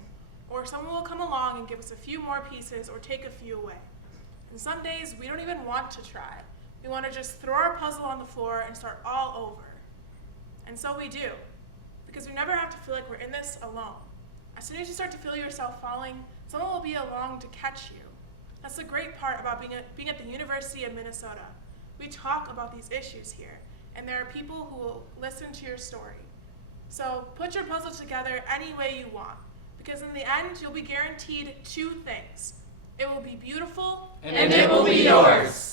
or someone will come along and give us a few more pieces or take a few away. And some days we don't even want to try. We want to just throw our puzzle on the floor and start all over. And so we do, because we never have to feel like we're in this alone. As soon as you start to feel yourself falling, someone will be along to catch you. That's the great part about being at the University of Minnesota. We talk about these issues here, and there are people who will listen to your story. So put your puzzle together any way you want, because in the end, you'll be guaranteed two things. It will be beautiful, and it will be yours.